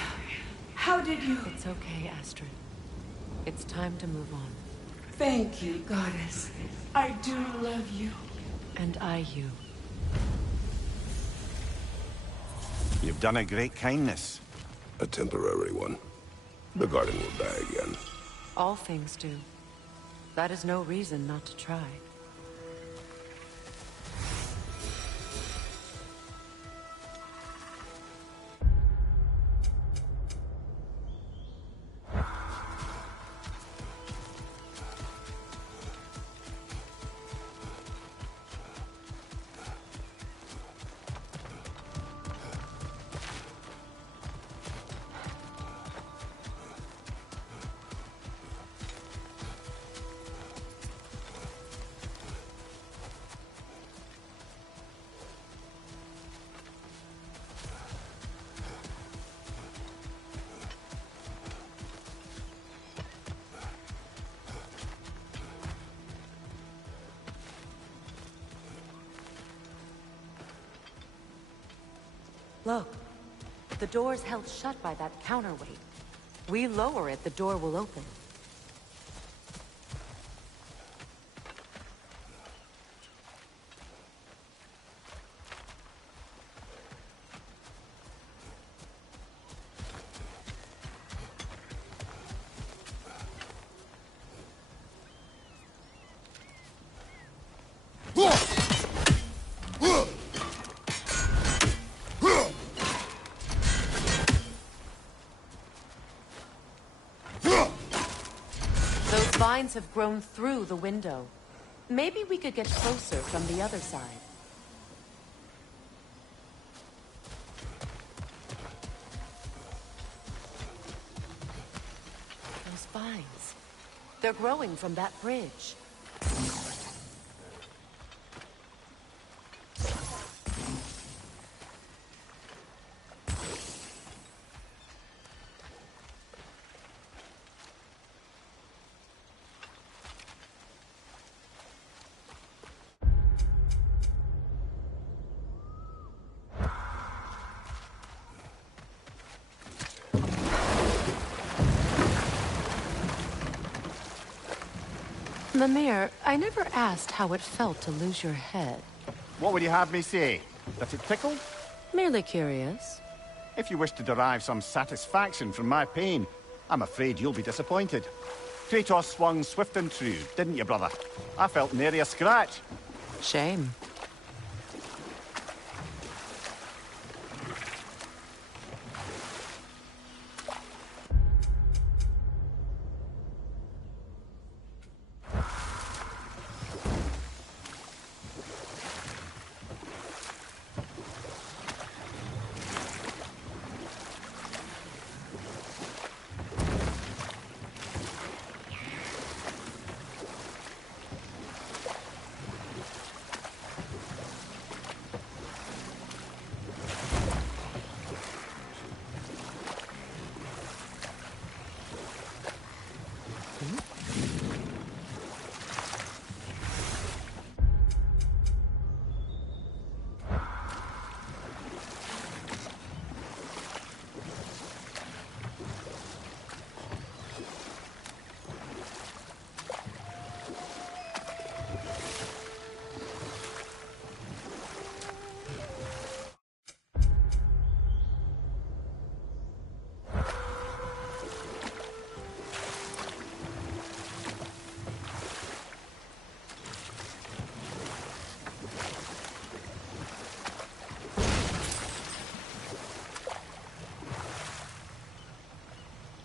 how did you... It's okay, Astrid. It's time to move on. Thank you, goddess. I do love you. And I you. You've done a great kindness. A temporary one. The garden will die again. All things do. That is no reason not to try. Look, the door's held shut by that counterweight. We lower it, the door will open. Vines have grown through the window. Maybe we could get closer from the other side. Those vines. They're growing from that bridge. Mimir, I never asked how it felt to lose your head. What would you have me say? That it tickled? Merely curious. If you wish to derive some satisfaction from my pain, I'm afraid you'll be disappointed. Kratos swung swift and true, didn't you, brother? I felt nary a scratch. Shame.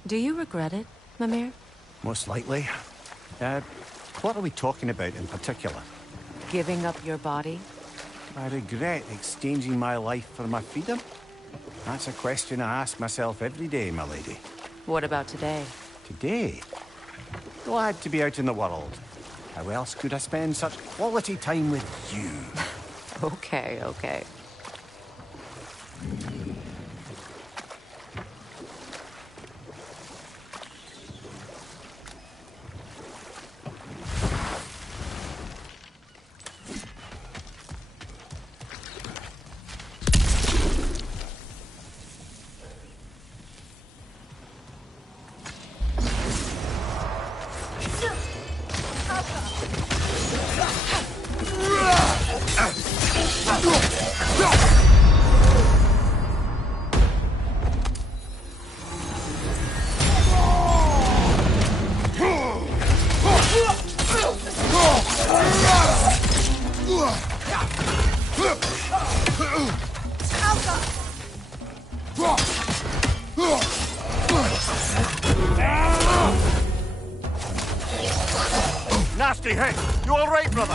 Do you regret it, Mimir? Most likely. What are we talking about in particular? Giving up your body? I regret exchanging my life for my freedom? That's a question I ask myself every day, my lady. What about today? Today? Glad to be out in the world. How else could I spend such quality time with you? Okay, okay. Nasty hit! You all right, brother?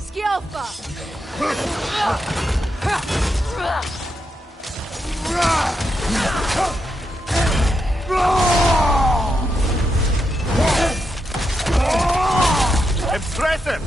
Skilfa! Impressive!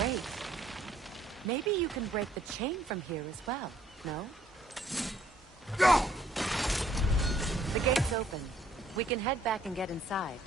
Wait. Maybe you can break the chain from here as well, no? The gate's open. We can head back and get inside.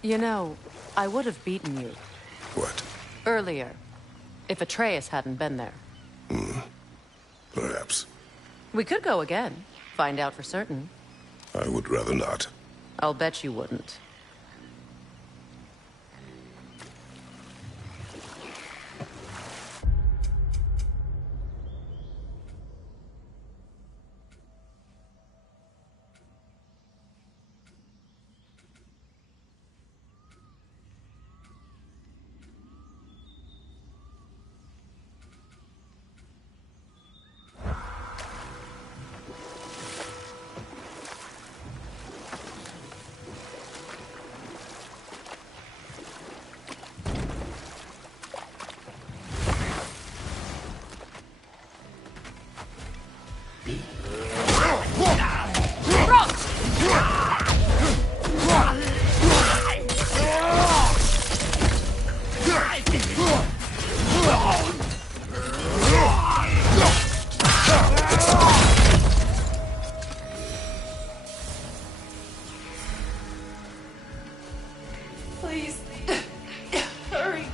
You know, I would have beaten you. What? Earlier. If Atreus hadn't been there. Perhaps. We could go again. Find out for certain. I would rather not. I'll bet you wouldn't. Please, hurry.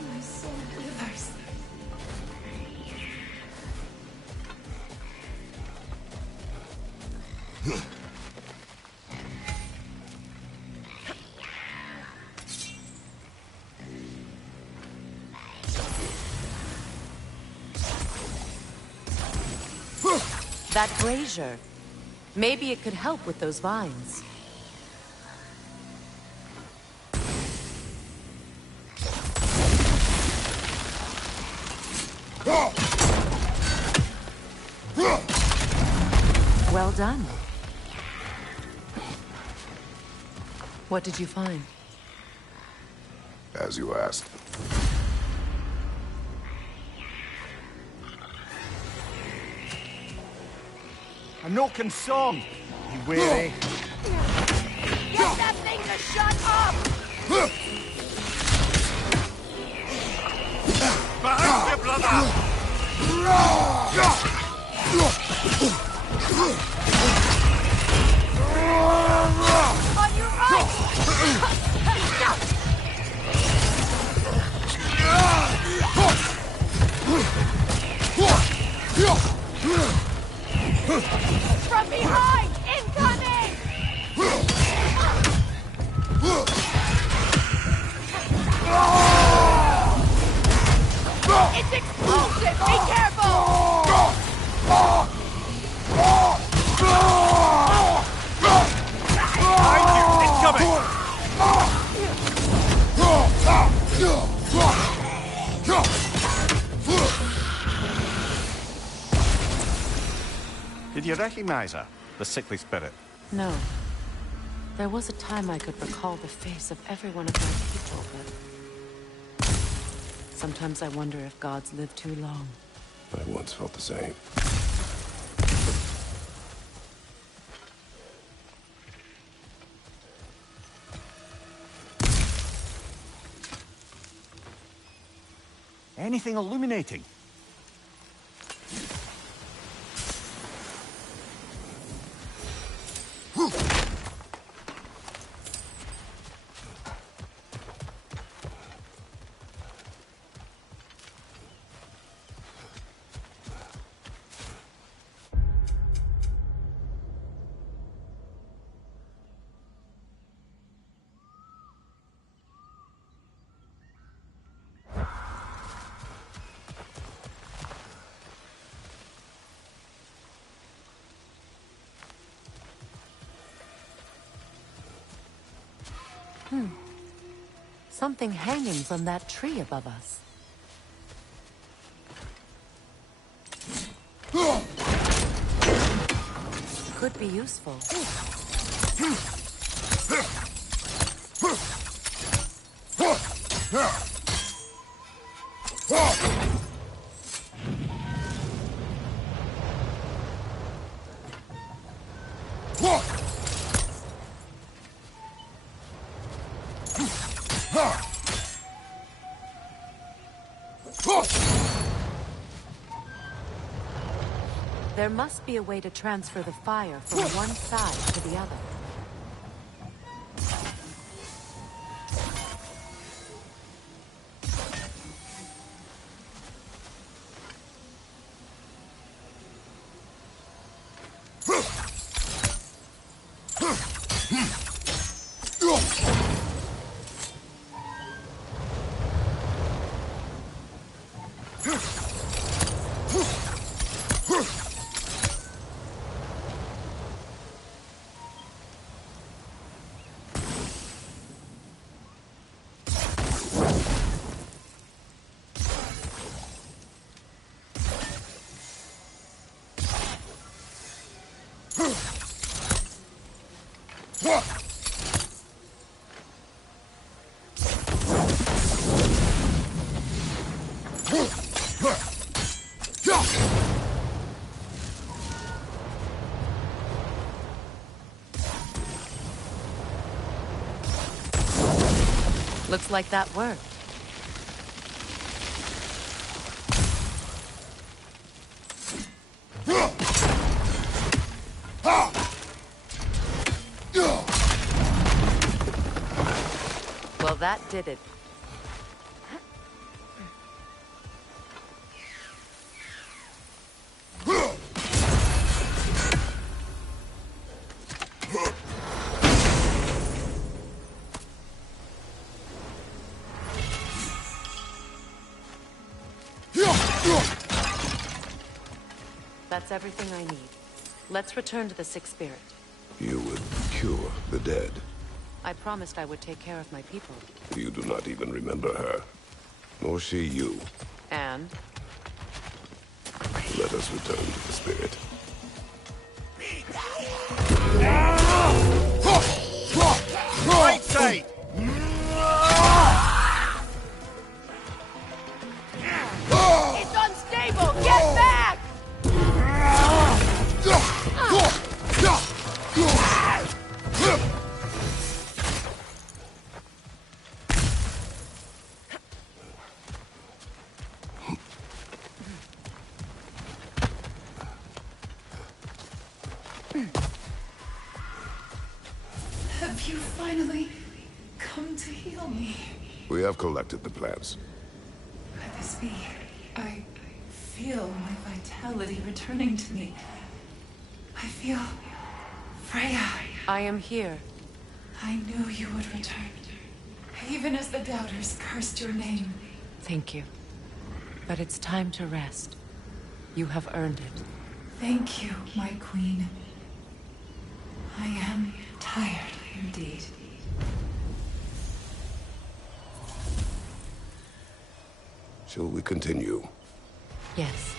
My soul withers. That brazier. Maybe it could help with those vines. Well done. What did you find? As you asked. I'm not concerned. You weary? Get that thing to shut up! Behind you, On your right! From behind! Incoming! It's explosive! Be careful! Did you recognize her? The sickly spirit? No. There was a time I could recall the face of every one of my people, but... sometimes I wonder if gods live too long. I once felt the same. Anything illuminating? Something hanging from that tree above us. Could be useful. There must be a way to transfer the fire from one side to the other. Looks like that worked. Well, that did it. That's everything I need. Let's return to the Sixth Spirit. You would cure the dead. I promised I would take care of my people. You do not even remember her. Nor she you. And? Let us return to the Spirit. Right side! It's unstable! Get back! Have you finally come to heal me? We have collected the plants. Could this be? I feel my vitality returning to me. I feel Freya. I am here. I knew you would return. Even as the doubters cursed your name. Thank you. But it's time to rest. You have earned it. Thank you, my queen. I am tired indeed. Shall we continue? Yes.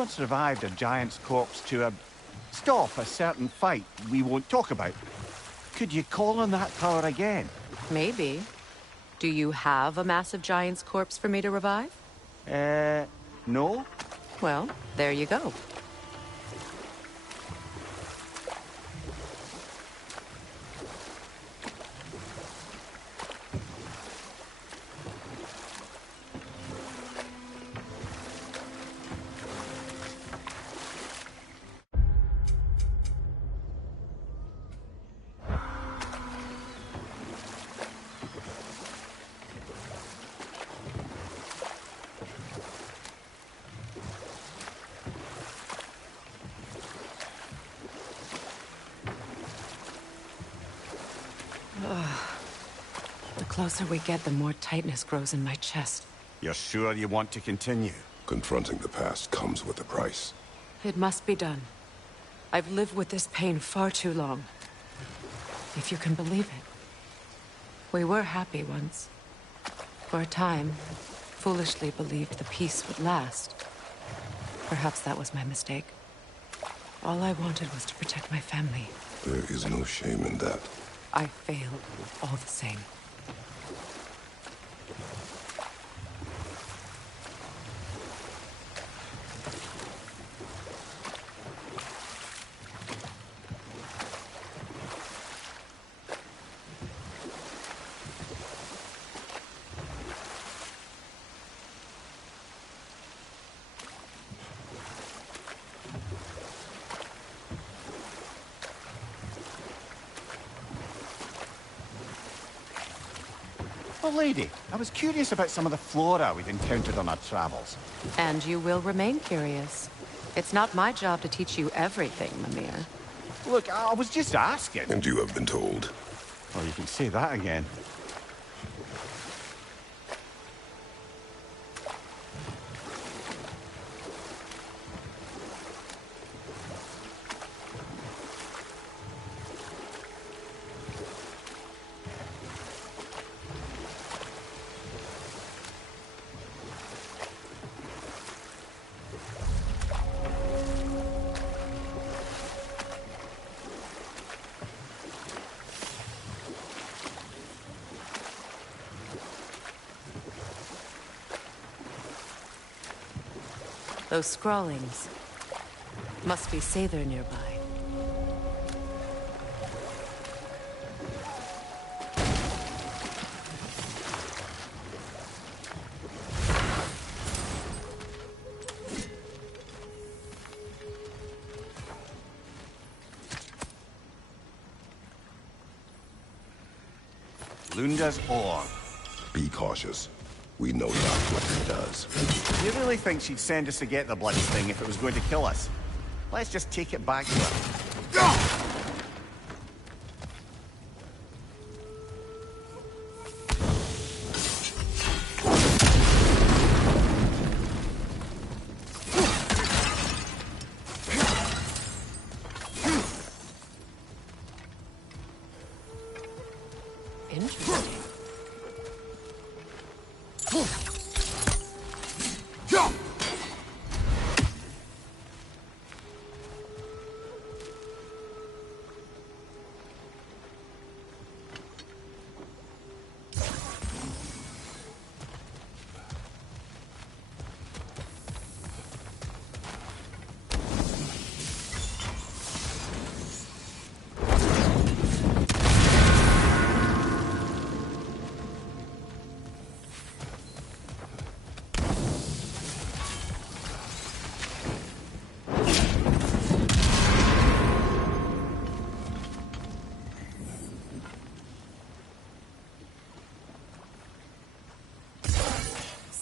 once revived a giant's corpse to stop a certain fight we won't talk about. Could you call on that power again? Maybe. Do you have a massive giant's corpse for me to revive? No? Well, there you go. The closer we get, the more tightness grows in my chest. You're sure you want to continue? Confronting the past comes with a price. It must be done. I've lived with this pain far too long. If you can believe it. We were happy once. For a time, foolishly believed the peace would last. Perhaps that was my mistake. All I wanted was to protect my family. There is no shame in that. I failed, all the same. Oh, lady, I was curious about some of the flora we'd encountered on our travels. And you will remain curious. It's not my job to teach you everything, Mimir. Look, I was just asking. And you have been told. Oh, you can say that again. Those scrawlings. Must be Sather nearby. Lunda's ore. Be cautious. We know not what it does. You really think she'd send us to get the bloody thing if it was going to kill us? Let's just take it back to her. Interesting.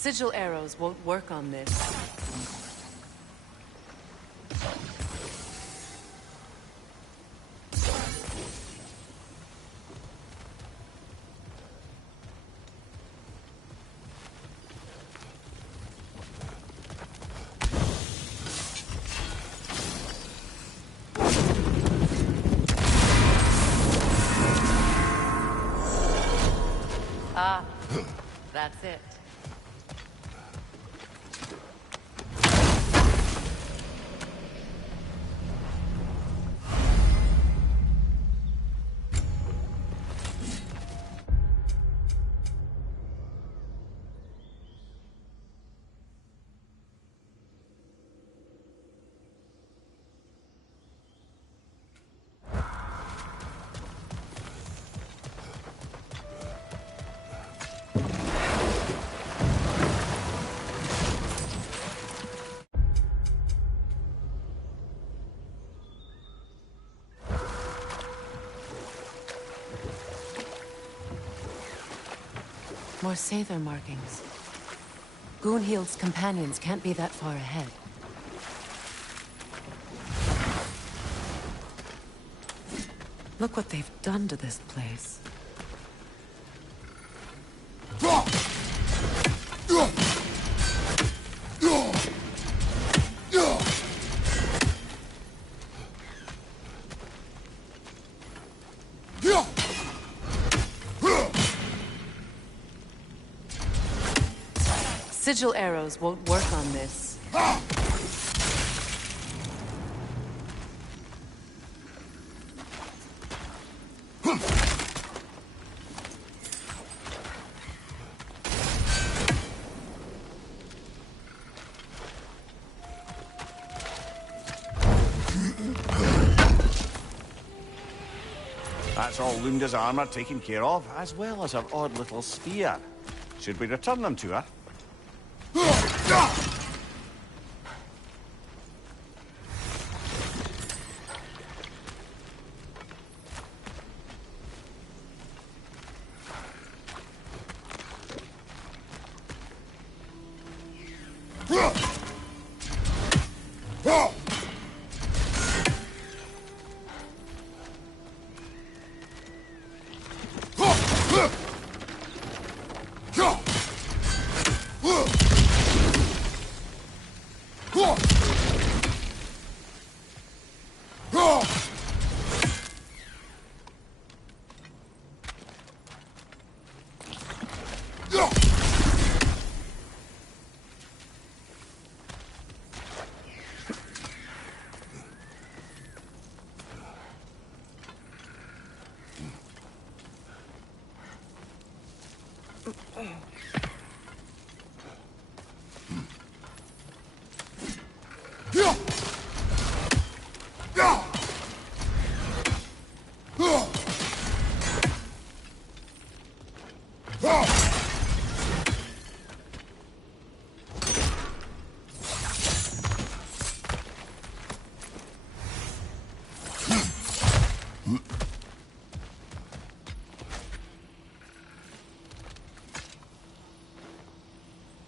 Sigil arrows won't work on this. Ah, that's it. More Sather markings. Gunhild's companions can't be that far ahead. Look what they've done to this place. Sigil arrows won't work on this. That's all Lunda's armor taken care of, as well as her odd little spear. Should we return them to her?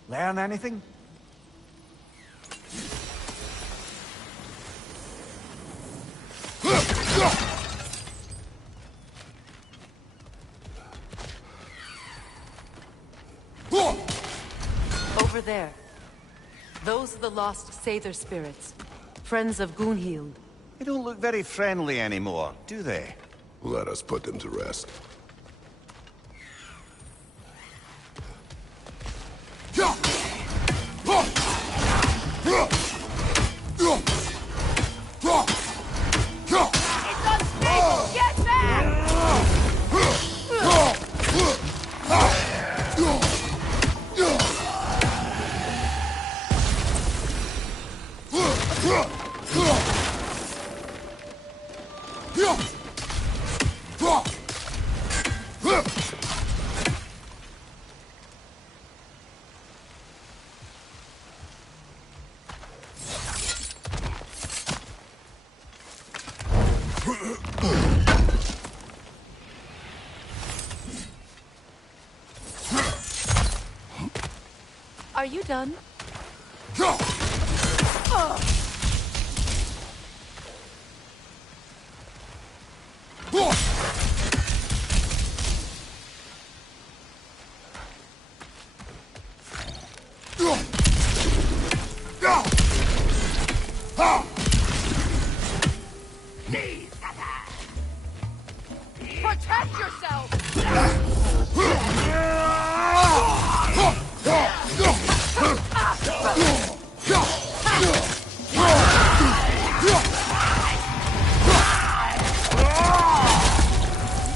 Learn anything? Over there. Those are the lost Sather spirits. Friends of Gunhild. They don't look very friendly anymore, do they? Let us put them to rest. Are you done? Protect yourself!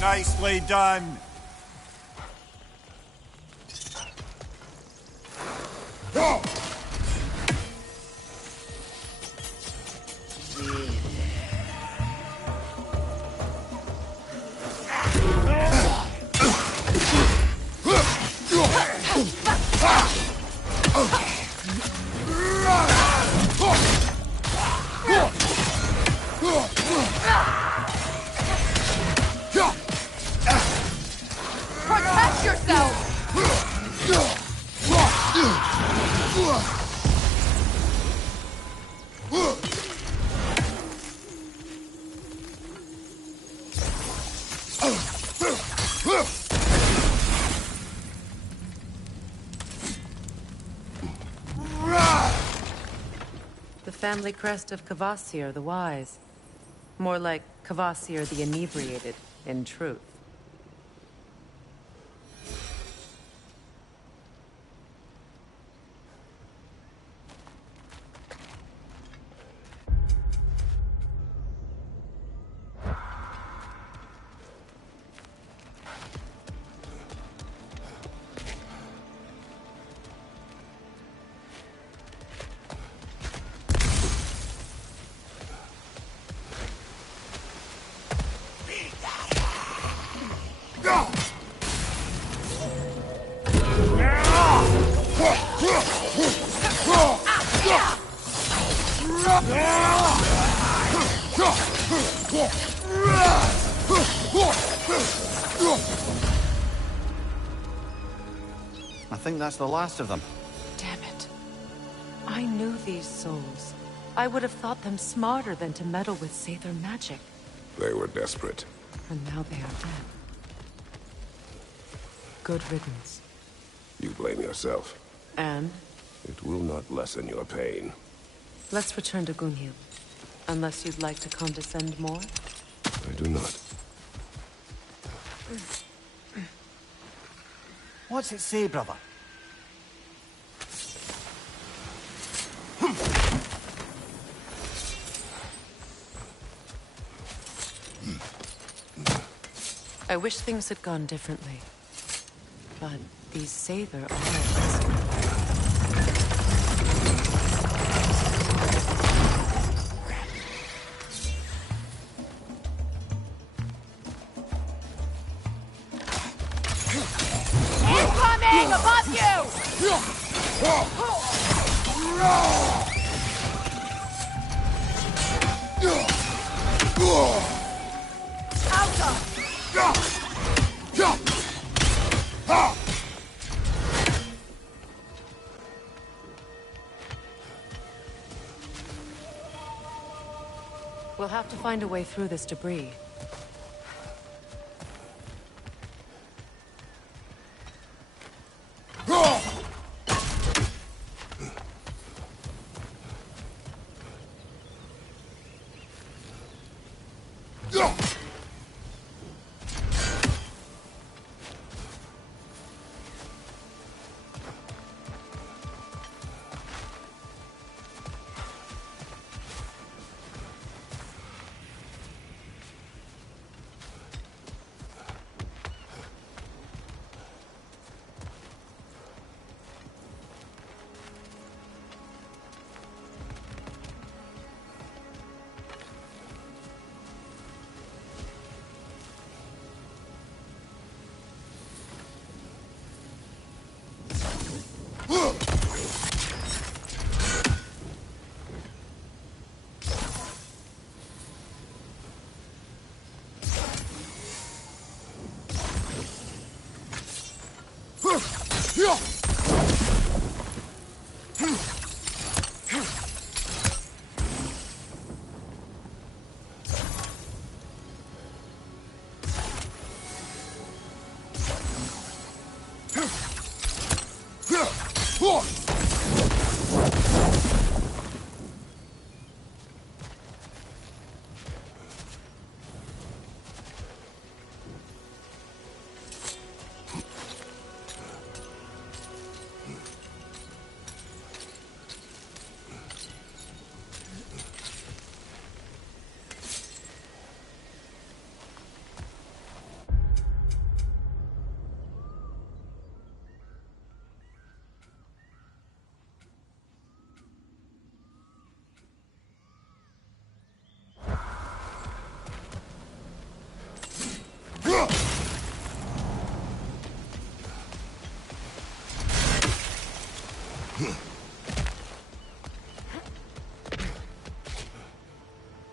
Nicely done. family crest of Kvasir the Wise. More like Kvasir the Inebriated, in truth. I think that's the last of them. Damn it. I knew these souls. I would have thought them smarter than to meddle with Sather magic. They were desperate. And now they are dead. Good riddance. You blame yourself. And? It will not lessen your pain. Let's return to Gunhild. Unless you'd like to condescend more? I do not. What's it say, brother? I wish things had gone differently. But these Sather are... Incoming above you! We'll have to find a way through this debris.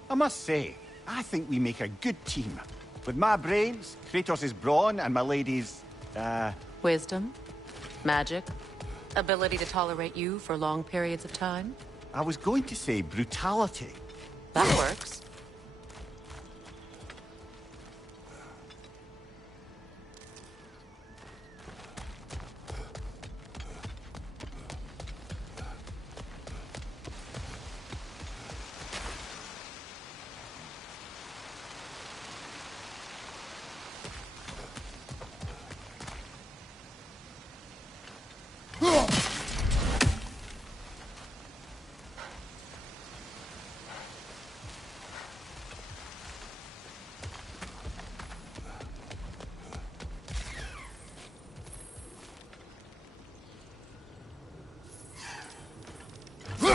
I must say, I think we make a good team. With my brains, Kratos' brawn, and my lady's, Wisdom? Magic? Ability to tolerate you for long periods of time? I was going to say brutality. That works.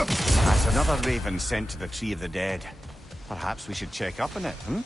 That's another raven sent to the Tree of the Dead. Perhaps we should check up on it, hmm?